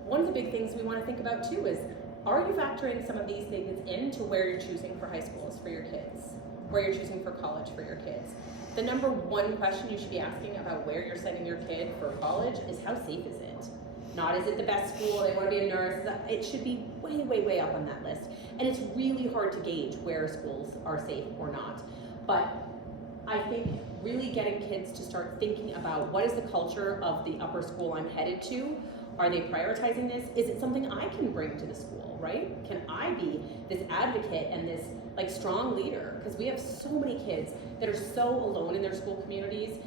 one of the big things we want to think about too is, are you factoring some of these things into where you're choosing for high schools for your kids, where you're choosing for college for your kids? The number one question you should be asking about where you're sending your kid for college is, how safe is it? Not, is it the best school, they want to be a nurse? It should be way, way, way up on that list. And it's really hard to gauge where schools are safe or not. But I think really getting kids to start thinking about, what is the culture of the upper school I'm headed to? Are they prioritizing this? Is it something I can bring to the school, right? Can I be this advocate and this strong leader? Because we have so many kids that are so alone in their school communities,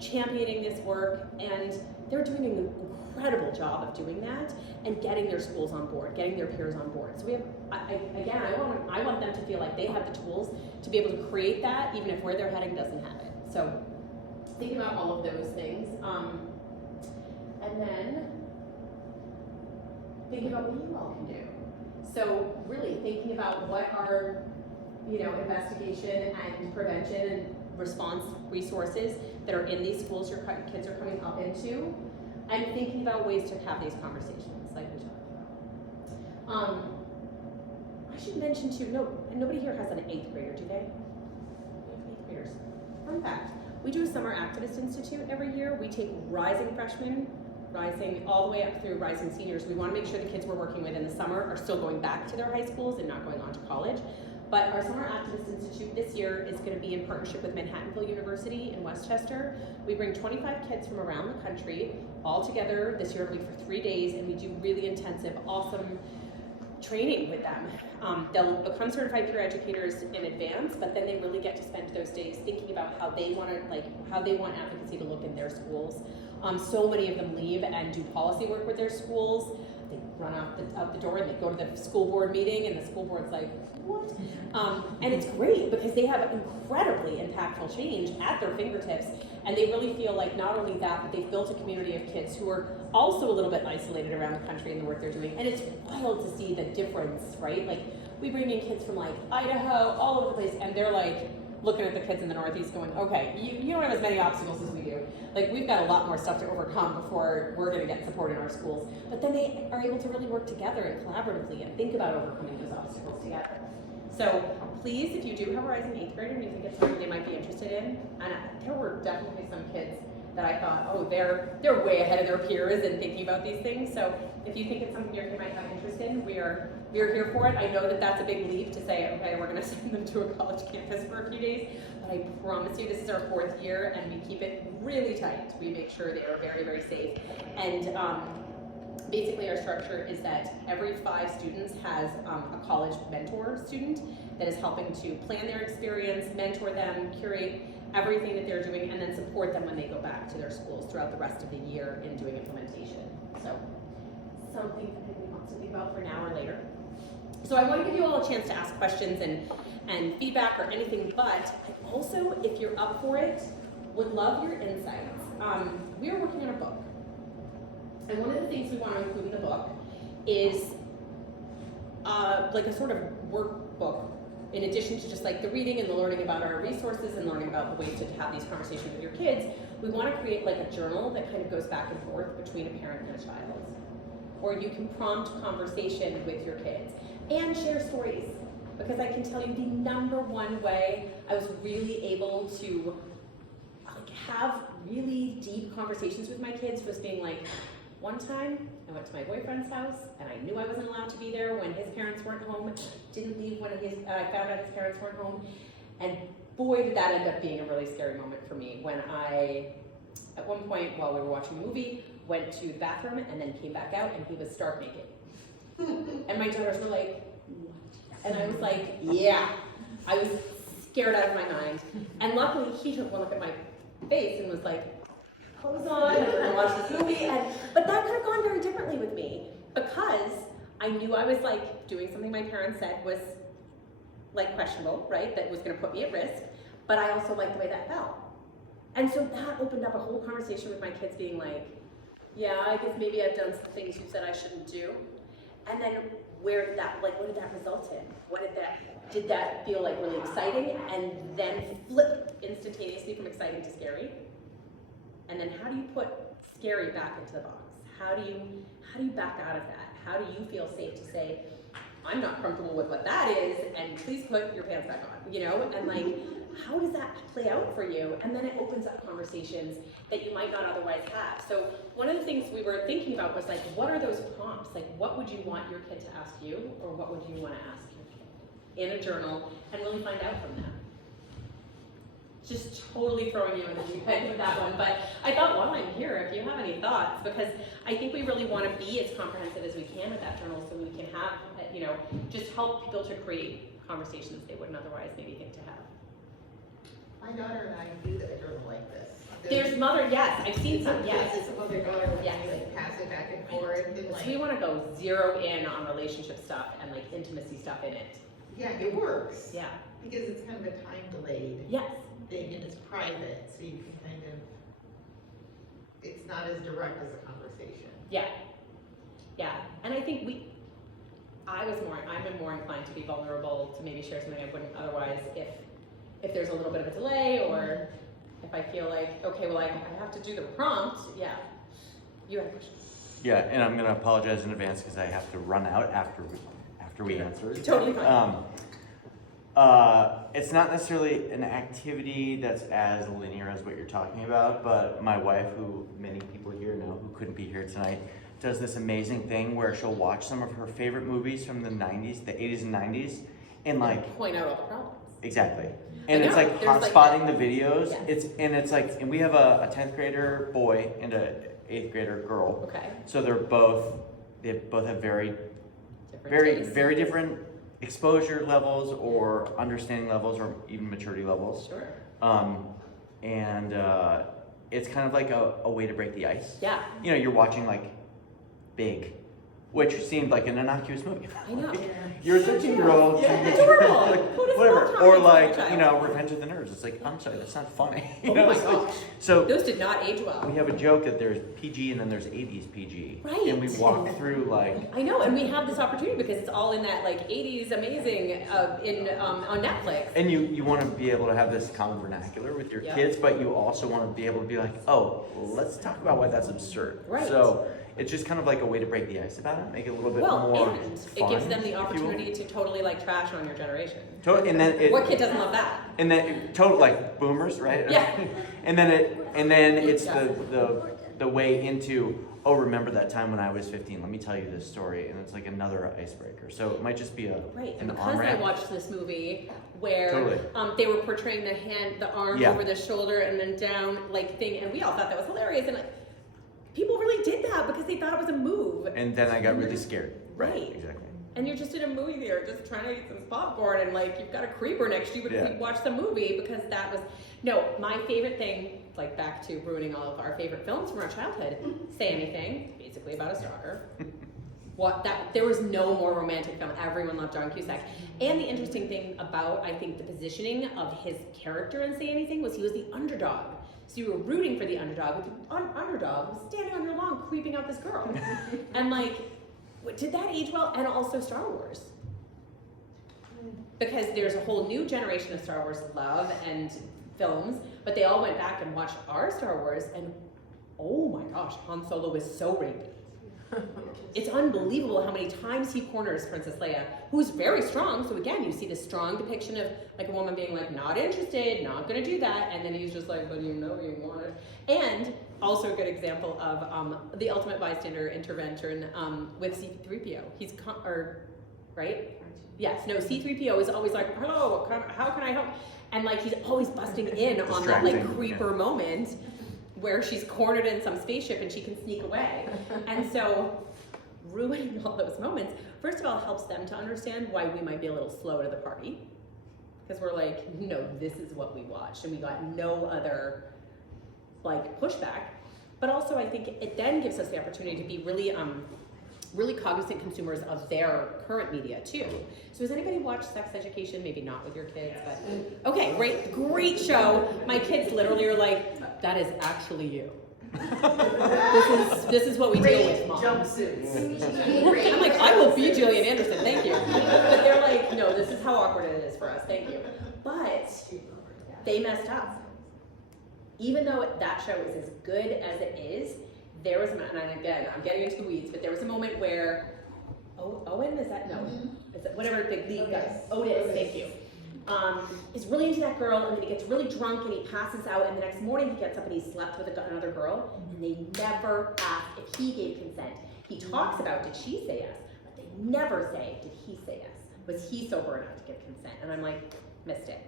championing this work, and they're doing an incredible job of doing that and getting their schools on board, getting their peers on board. So we have, I want them to feel like they have the tools to be able to create that, even if where they're heading doesn't have it. So thinking about all of those things, and then thinking about what you all can do. So really thinking about what are, investigation and prevention and response resources that are in these schools your kids are coming up into, and thinking about ways to have these conversations like we talked about. I should mention too, nobody here has an 8th grader, do they? 8th graders. Fun fact, we do a Summer Activist Institute every year. We take rising freshmen, rising all the way up through rising seniors. We want to make sure the kids we're working with in the summer are still going back to their high schools and not going on to college. But our Summer Activist Institute this year is going to be in partnership with Manhattanville University in Westchester. We bring 25 kids from around the country all together. This year it'll be for 3 days, and we do really intensive, awesome training with them. They'll become certified peer educators in advance, but then they really get to spend those days thinking about how they want advocacy to look in their schools. So many of them leave and do policy work with their schools. They run out the door and they go to the school board meeting, and the school board's like, what? And it's great because they have incredibly impactful change at their fingertips, and they really feel like not only that, but they've built a community of kids who are also a little bit isolated around the country in the work they're doing. And it's wild to see the difference, right? We bring in kids from Idaho, all over the place, and they're looking at the kids in the Northeast going, okay, you don't have as many obstacles as we do. We've got a lot more stuff to overcome before we're gonna get support in our schools. But then they are able to really work together and collaboratively and think about overcoming those obstacles together. So please, if you do have a rising 8th grader and you think it's something they might be interested in, and there were definitely some kids that I thought, oh, they're way ahead of their peers in thinking about these things. So if you think it's something your kid might have interest in, we are here for it. I know that that's a big leap to say, okay, we're gonna send them to a college campus for a few days, but I promise you this is our 4th year and we keep it really tight. We make sure they are very, very safe. And basically our structure is that every 5 students has a college mentor student that is helping to plan their experience, mentor them, curate everything that they're doing, and then support them when they go back to their schools throughout the rest of the year in doing implementation. So something that we want to think about for now or later. So I want to give you all a chance to ask questions and feedback or anything, but I also, if you're up for it, would love your insights. We are working on a book. And one of the things we want to include in the book is a sort of workbook, in addition to just the reading and the learning about our resources and learning about the ways to have these conversations with your kids. We want to create a journal that kind of goes back and forth between a parent and a child. Or you can prompt conversation with your kids and share stories. Because I can tell you the number one way I was really able to have really deep conversations with my kids was being like, one time I went to my boyfriend's house and I knew I wasn't allowed to be there when his parents weren't home, didn't leave when I found out his parents weren't home, and boy did that end up being a really scary moment for me when I, at one point while we were watching a movie, went to the bathroom and then came back out and he was stark naked. And my daughters were like, what? And I was like, yeah. I was scared out of my mind. And luckily he took one look at my face and was like, clothes on, and watched this movie. But that could have gone very differently with me because I knew I was like doing something my parents said was like questionable, right? That was gonna put me at risk. But I also liked the way that felt. And so that opened up a whole conversation with my kids being like, yeah, I guess maybe I've done some things you said I shouldn't do. And then where did that, like, what did that result in? Did that feel like really exciting and then flip instantaneously from exciting to scary? And then how do you put scary back into the box? How do you back out of that? How do you feel safe to say, I'm not comfortable with what that is, and please put your pants back on, you know? And like, how does that play out for you? And then it opens up conversations that you might not otherwise have. So one of the things we were thinking about was like, what are those prompts? Like, what would you want your kid to ask you, or what would you want to ask your kid in a journal, and really find out from them? Just totally throwing you in the deep end with that one, but I thought while I'm here, if you have any thoughts, because I think we really want to be as comprehensive as we can with that journal, so we can have, you know, just help people to create conversations they wouldn't otherwise maybe think to have. My daughter and I do a journal like this. There's mother, yes, I've seen some, yes. It's a mother-daughter, when Yes. you like pass it back and forth, and So like, we want to go zero in on relationship stuff and like intimacy stuff in it. yeah, it works. Yeah. Because it's kind of a time delayed Yes. thing, and it's private, so you can kind of, it's not as direct as a conversation. Yeah. Yeah. And I think I'm more inclined to be vulnerable to maybe share something I wouldn't otherwise if there's a little bit of a delay, or if I feel like, okay, well I have to do the prompt. Yeah. You have a question? Yeah, and I'm gonna apologize in advance because I have to run out after we answer. Totally fine. It's not necessarily an activity that's as linear as what you're talking about, but my wife, who many people here know who couldn't be here tonight, does this amazing thing where she'll watch some of her favorite movies from the 90s, the 80s and 90s, and like Point out all the problems. exactly. And I it's know, like there's hot like spotting the that. videos. Yes. And we have a 10th grader boy and a 8th grader girl. Okay. So they both have very Different tastes. very different exposure levels or understanding levels or even maturity levels. Sure. It's kind of like a way to break the ice. Yeah. You know, you're watching like Big, which seemed like an innocuous movie. I know. You're a 13-year-old. Yeah, adorable. Who does Whatever. not Or talk like, to a you child? know, Revenge of the Nerds. It's like, I'm sorry, that's not funny. Oh You know, my it's like- gosh. so Those did not age well. we have a joke that there's PG and then there's 80s PG. Right. And we walk through like, I know, and we have this opportunity because it's all in that like 80s amazing on Netflix. and you want to be able to have this common vernacular with your Yeah. kids, but you also want to be able to be like, oh, let's talk about why that's absurd. Right. So it's just kind of like a way to break the ice about it, make it a little bit Well, more and fun, it gives them the if you will. opportunity to totally like trash on your generation. And then it, What kid doesn't love that? and then total like boomers, right? Yeah. and then it's Yeah. the way into, oh, remember that time when I was 15? Let me tell you this story, and it's like another icebreaker. So it might just be Right, an and on because I ramp. watched this movie where Totally. they were portraying the arm Yeah. over the shoulder and then down like thing, and we all thought that was hilarious, and like, people really did that because they thought it was a move. And then I got really scared. Right. Exactly. And you're just in a movie theater just trying to eat some popcorn, and like you've got a creeper next to you because Yeah. you watched the movie because that was my favorite thing, like back to ruining all of our favorite films from our childhood. Say Anything, basically about a stalker. There was no more romantic film. Everyone loved John Cusack. And the interesting thing about, I think, the positioning of his character in Say Anything was he was the underdog. So you were rooting for the underdog, but the underdog was standing on your lawn creeping out this girl. And like, did that age well? And also Star Wars. Because there's a whole new generation of Star Wars love and films, but they all went back and watched our Star Wars, and oh my gosh, Han Solo is so rapey. It's unbelievable how many times he corners Princess Leia, who's very strong. So again, you see this strong depiction of like a woman being like, not interested, not gonna do that. And then he's just like, but you know you want it. And also a good example of the ultimate bystander intervention with C-3PO. Right? Yes, no, C-3PO is always like, hello, how can I help? And like, he's always busting in on that like creeper moment where she's cornered in some spaceship and she can sneak away. And so ruining all those moments, first of all, helps them to understand why we might be a little slow to the party. Because we're like, no, this is what we watched and we got no other like pushback. But also I think it then gives us the opportunity to be really cognizant consumers of their current media too. So has anybody watched Sex Education? Maybe not with your kids, but okay, great show. My kids literally are like, that is actually you. this is what we deal with, Mom. Jumpsuits. I'm like, I will be Gillian Anderson, thank you. But they're like, no, this is how awkward it is for us, thank you. But they messed up. Even though that show is as good as it is, there was a moment, and again, I'm getting into the weeds, but there was a moment where, Owen, is that, no, is it, whatever the lead guy, Otis, thank you, is really into that girl, and then he gets really drunk, and he passes out, and the next morning he gets up and he slept with another girl, and they never ask if he gave consent. He talks about, did she say yes, but they never say, did he say yes? Was he sober enough to give consent? And I'm like, missed it.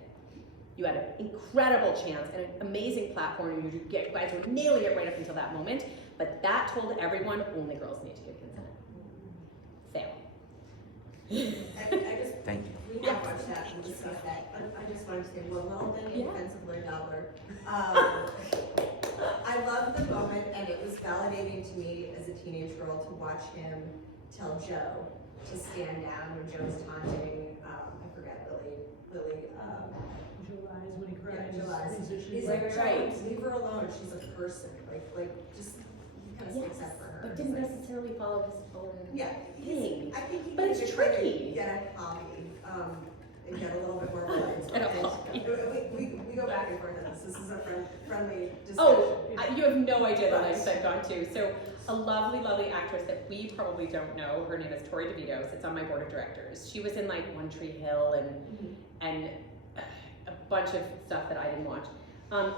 You had an incredible chance and an amazing platform, and you guys were nailing it right up until that moment. But that told everyone only girls need to give consent. Fail. I just, Thank you. we have watched that and discussed that. I just wanted to say, well done in defense of Lloyd Dobler. I loved the moment, and it was validating to me as a teenage girl to watch him tell Joe to stand down when Joe was taunting, I forget, Lily. July's when he cries. Yeah, July's. He's Right, like, right. Joe, leave her alone. She's a person. Like just kind of sticks up for her. But didn't necessarily follow his own Yeah, thing. I think he But needs it's to try to tricky. get a hobby, and get a little bit more relaxed. Get a hobby. We go back and forth on this. This is a friendly discussion. Oh, you have no idea the lengths I've gone to. So a lovely, lovely actress that we probably don't know, her name is Tori DeVito, sits on my board of directors. She was in like One Tree Hill and a bunch of stuff that I didn't watch.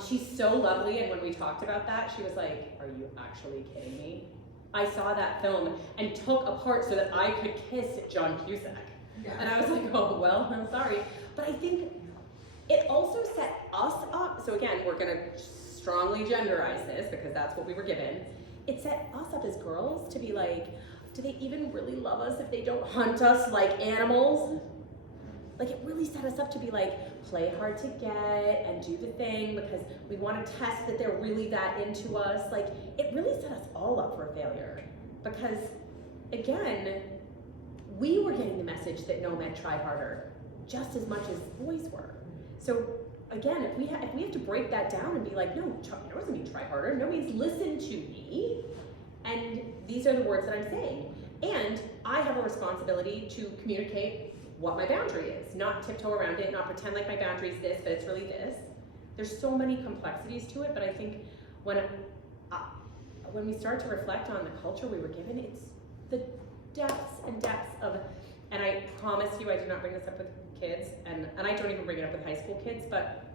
She's so lovely, and when we talked about that, she was like, are you actually kidding me? I saw that film and took a part so that I could kiss John Cusack. Yeah. And I was like, oh, well, I'm sorry. But I think it also set us up, so again, we're gonna strongly genderize this because that's what we were given. It set us up as girls to be like, do they even really love us if they don't hunt us like animals? Like, it really set us up to be like, play hard to get and do the thing because we want to test that they're really that into us. Like, it really set us all up for failure because, again, we were getting the message that no men try harder just as much as boys were. So, again, if we have to break that down and be like, no, it doesn't mean try harder. No means listen to me. And these are the words that I'm saying. And I have a responsibility to communicate what my boundary is, not tiptoe around it, not pretend like my boundary is this, but it's really this. There's so many complexities to it, but I think when we start to reflect on the culture we were given, it's the depths and depths of, and I promise you I do not bring this up with kids, and I don't even bring it up with high school kids, but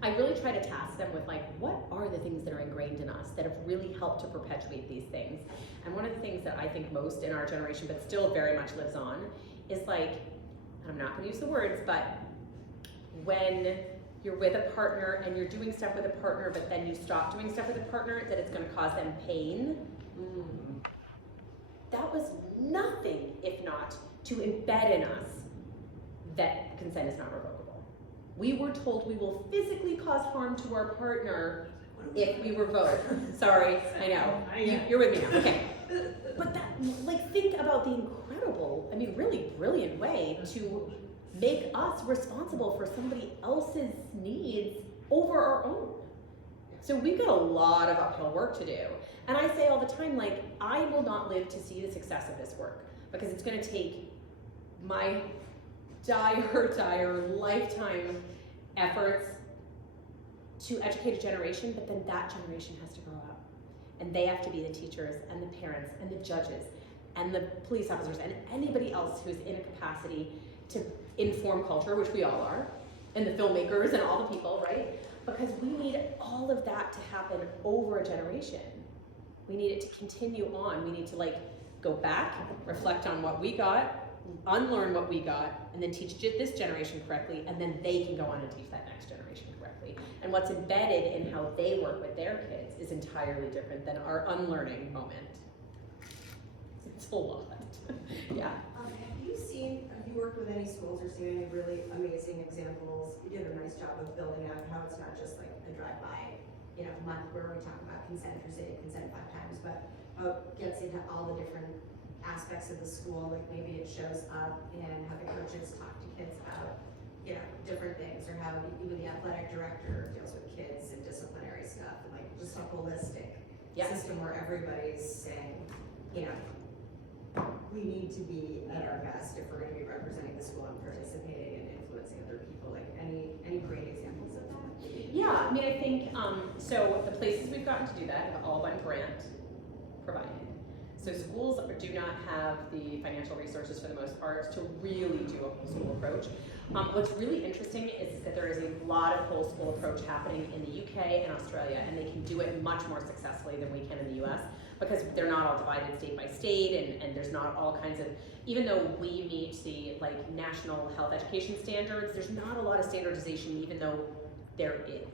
I really try to task them with like, what are the things that are ingrained in us that have really helped to perpetuate these things? And one of the things that I think most in our generation, but still very much lives on, is like, and I'm not gonna use the words, but when you're with a partner and you're doing stuff with a partner, but then you stop doing stuff with a partner, that it's gonna cause them pain. That was nothing if not to embed in us that consent is not revocable. We were told we will physically cause harm to our partner if we revoke. Sorry, I know. You're with me now, okay. But that, like, think about the incredible, I mean, really brilliant way to make us responsible for somebody else's needs over our own. So we've got a lot of uphill work to do. And I say all the time, like, I will not live to see the success of this work because it's gonna take my dire lifetime efforts to educate a generation, but then that generation has to grow up. And they have to be the teachers and the parents and the judges and the police officers and anybody else who's in a capacity to inform culture, which we all are, and the filmmakers and all the people, right? Because we need all of that to happen over a generation. We need it to continue on. We need to like go back, reflect on what we got, unlearn what we got, and then teach this generation correctly, and then they can go on and teach that next generation correctly. And what's embedded in how they work with their kids is entirely different than our unlearning moment. It's a lot. Yeah. Have you worked with any schools or seen any really amazing examples? You did a nice job of building out how it's not just like a drive-by, month where we talk about consent or say consent 5 times, but gets into all the different aspects of the school, like maybe it shows up and how the coaches talk to kids about, different things, or how even the athletic director deals with kids and disciplinary stuff, and like just a holistic system where everybody's saying, we need to be at our best if we're going to be representing the school and participating and influencing other people. Like any great examples of that? Yeah, I mean, I think, so the places we've gotten to do that have all been grant provided. So schools do not have the financial resources for the most part to really do a whole school approach. What's really interesting is that there is a lot of whole school approach happening in the UK and Australia, and they can do it much more successfully than we can in the US, because they're not all divided state by state, and there's not all kinds of, even though we meet the like national health education standards, there's not a lot of standardization, even though there is.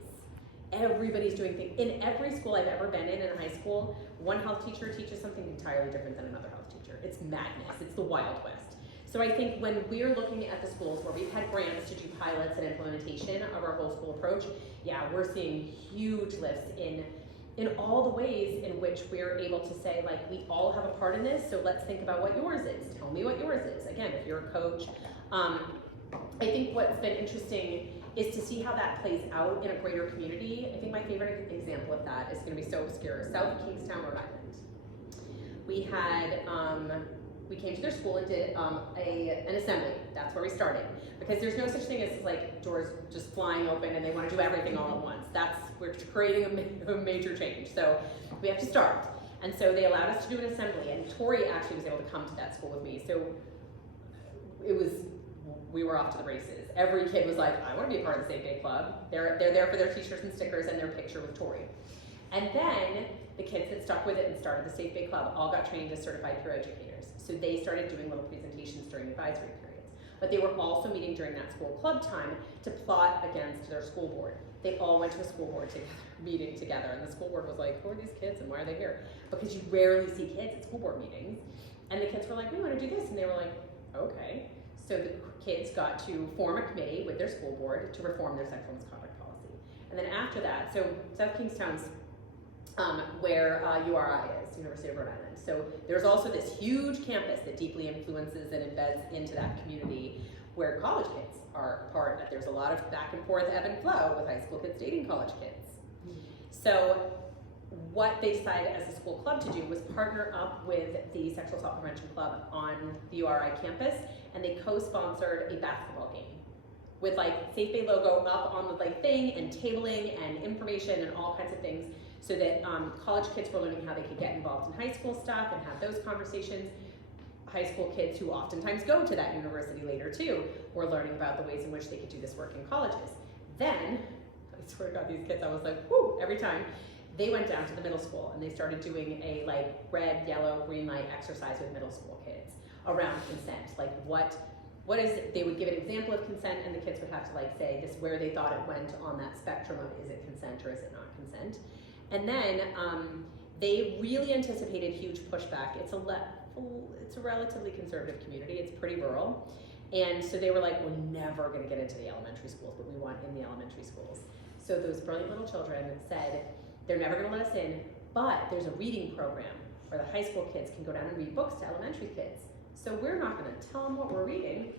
Everybody's doing things. In every school I've ever been in high school, one health teacher teaches something entirely different than another health teacher. It's madness. It's the Wild West. So I think when we're looking at the schools where we've had grants to do pilots and implementation of our whole school approach, yeah, we're seeing huge lifts in all the ways in which we're able to say, like, we all have a part in this, so let's think about what yours is. Tell me what yours is. Again, if you're a coach. I think what's been interesting is to see how that plays out in a greater community. I think my favorite example of that is going to be so obscure. South Kingstown, Rhode Island. We had, we came to their school and did an assembly. That's where we started. Because there's no such thing as like doors just flying open and they want to do everything all at once. We're creating a major change. So we have to start. And so they allowed us to do an assembly, and Tori actually was able to come to that school with me. So we were off to the races. Every kid was like, I want to be a part of the SafeBAE Club. They're there for their t-shirts and stickers and their picture with Tori. And then the kids that stuck with it and started the SafeBAE Club all got trained as certified peer educators. So they started doing little presentations during advisory periods. But they were also meeting during that school club time to plot against their school board. They all went to a school board meeting together, and the school board was like, who are these kids and why are they here? Because you rarely see kids at school board meetings. And the kids were like, we want to do this. And they were like, okay. So the kids got to form a committee with their school board to reform their sexual misconduct policy. And then after that, so South Kingstown's where URI is, University of Rhode Island. So there's also this huge campus that deeply influences and embeds into that community where college kids are part of. There's a lot of back and forth ebb and flow with high school kids dating college kids. So what they decided as a school club to do was partner up with the Sexual Assault Prevention Club on the URI campus, and they co-sponsored a basketball game with like SafeBAE logo up on the like thing and tabling and information and all kinds of things, so that college kids were learning how they could get involved in high school stuff and have those conversations. High school kids who oftentimes go to that university later too were learning about the ways in which they could do this work in colleges. Then, I swear to God, these kids, I was like, whoo, every time. They went down to the middle school and they started doing a like red, yellow, green light exercise with middle school kids around consent. Like what is it? They would give an example of consent, and the kids would have to like say this where they thought it went on that spectrum of is it consent or is it not consent. And then they really anticipated huge pushback. It's a relatively conservative community. It's pretty rural. And so they were like, we're never gonna get into the elementary schools, but we want in the elementary schools. So those brilliant little children said, they're never gonna let us in, but there's a reading program where the high school kids can go down and read books to elementary kids. So we're not gonna tell them what we're reading,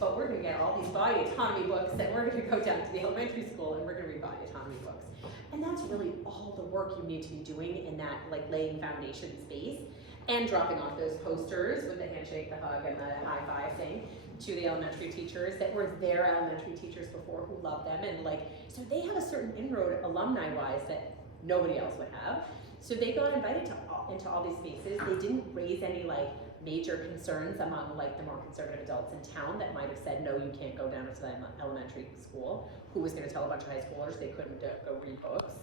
but we're gonna get all these body autonomy books, and we're gonna go down to the elementary school and we're gonna read body autonomy books. And that's really all the work you need to be doing in that like laying foundation space, and dropping off those posters with the handshake, the hug, and the high five thing to the elementary teachers that were their elementary teachers before who loved them. And like, so they have a certain inroad alumni-wise that nobody else would have. So they got invited into all these spaces. They didn't raise any like major concerns among like the more conservative adults in town that might have said, no, you can't go down to the elementary school. Who was going to tell a bunch of high schoolers they couldn't go read books?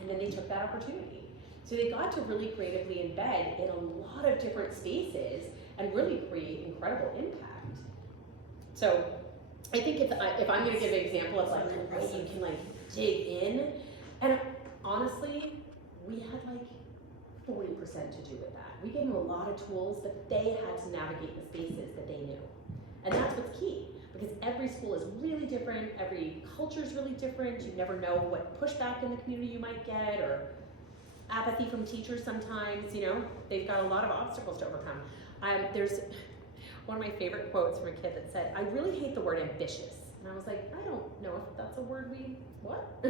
And then they took that opportunity. So they got to really creatively embed in a lot of different spaces and really create incredible impact. So I think if I'm going to give an example of like the way you can like dig in, and honestly, we had like 40% to do with that. We gave them a lot of tools, but they had to navigate the spaces that they knew. And that's what's key, because every school is really different, every culture is really different, you never know what pushback in the community you might get, or apathy from teachers sometimes, you know, they've got a lot of obstacles to overcome. There's one of my favorite quotes from a kid that said, I really hate the word ambitious. And I was like, I don't know if that's a word what?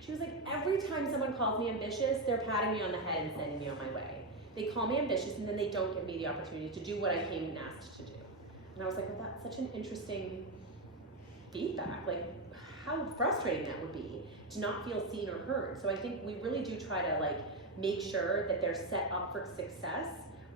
She was like, every time someone calls me ambitious, they're patting me on the head and sending me on my way. They call me ambitious and then they don't give me the opportunity to do what I came and asked to do. And I was like, well, that's such an interesting feedback. Like, how frustrating that would be to not feel seen or heard. So I think we really do try to like make sure that they're set up for success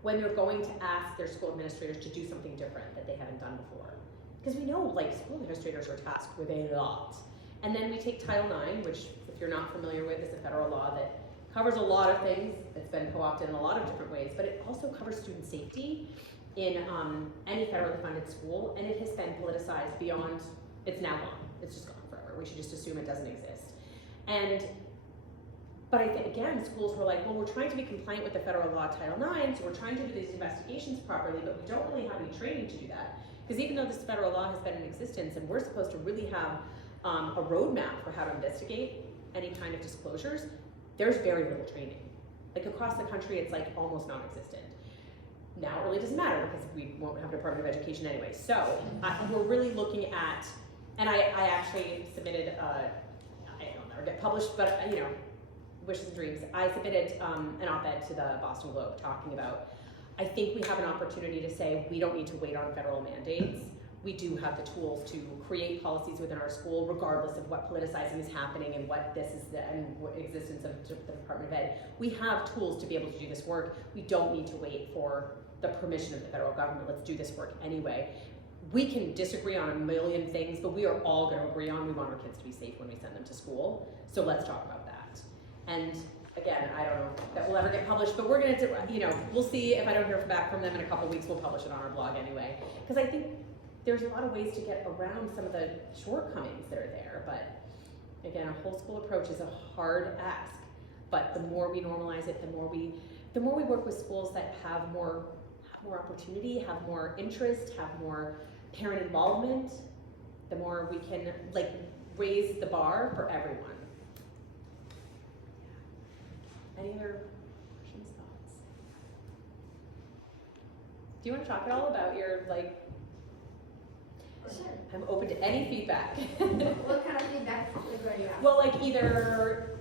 when they're going to ask their school administrators to do something different that they haven't done before. Because we know like school administrators are tasked with a lot. And then we take Title IX, which if you're not familiar with, is a federal law that covers a lot of things. It's been co-opted in a lot of different ways, but it also covers student safety in any federally funded school, and it has been politicized beyond, it's now gone. It's just gone forever. We should just assume it doesn't exist. But I think, again, schools were like, well, we're trying to be compliant with the federal law, Title IX, so we're trying to do these investigations properly, but we don't really have any training to do that. Because even though this federal law has been in existence and we're supposed to really have a roadmap for how to investigate any kind of disclosures, there's very little training. Like across the country, it's like almost non-existent. Now it really doesn't matter because we won't have a Department of Education anyway. So we're really looking at, and I actually submitted, it'll never get published, but you know, wishes and dreams. I submitted an op-ed to the Boston Globe talking about, I think we have an opportunity to say we don't need to wait on federal mandates. We do have the tools to create policies within our school, regardless of what politicizing is happening and what this is and what existence of the Department of Ed. We have tools to be able to do this work. We don't need to wait for the permission of the federal government. Let's do this work anyway. We can disagree on a million things, but we are all going to agree on we want our kids to be safe when we send them to school. So let's talk about that. And again, I don't know if that will ever get published, but we're going to, you know, we'll see. If I don't hear back from them in a couple weeks, we'll publish it on our blog anyway. Because I think there's a lot of ways to get around some of the shortcomings that are there, but again, a whole school approach is a hard ask. But the more we normalize it, the more we work with schools that have more opportunity, have more interest, have more parent involvement, the more we can like raise the bar for everyone. Any other questions, thoughts? Do you want to talk at all about your like? Sure. I'm open to any feedback. What kind of feedback would you ask? Well, like either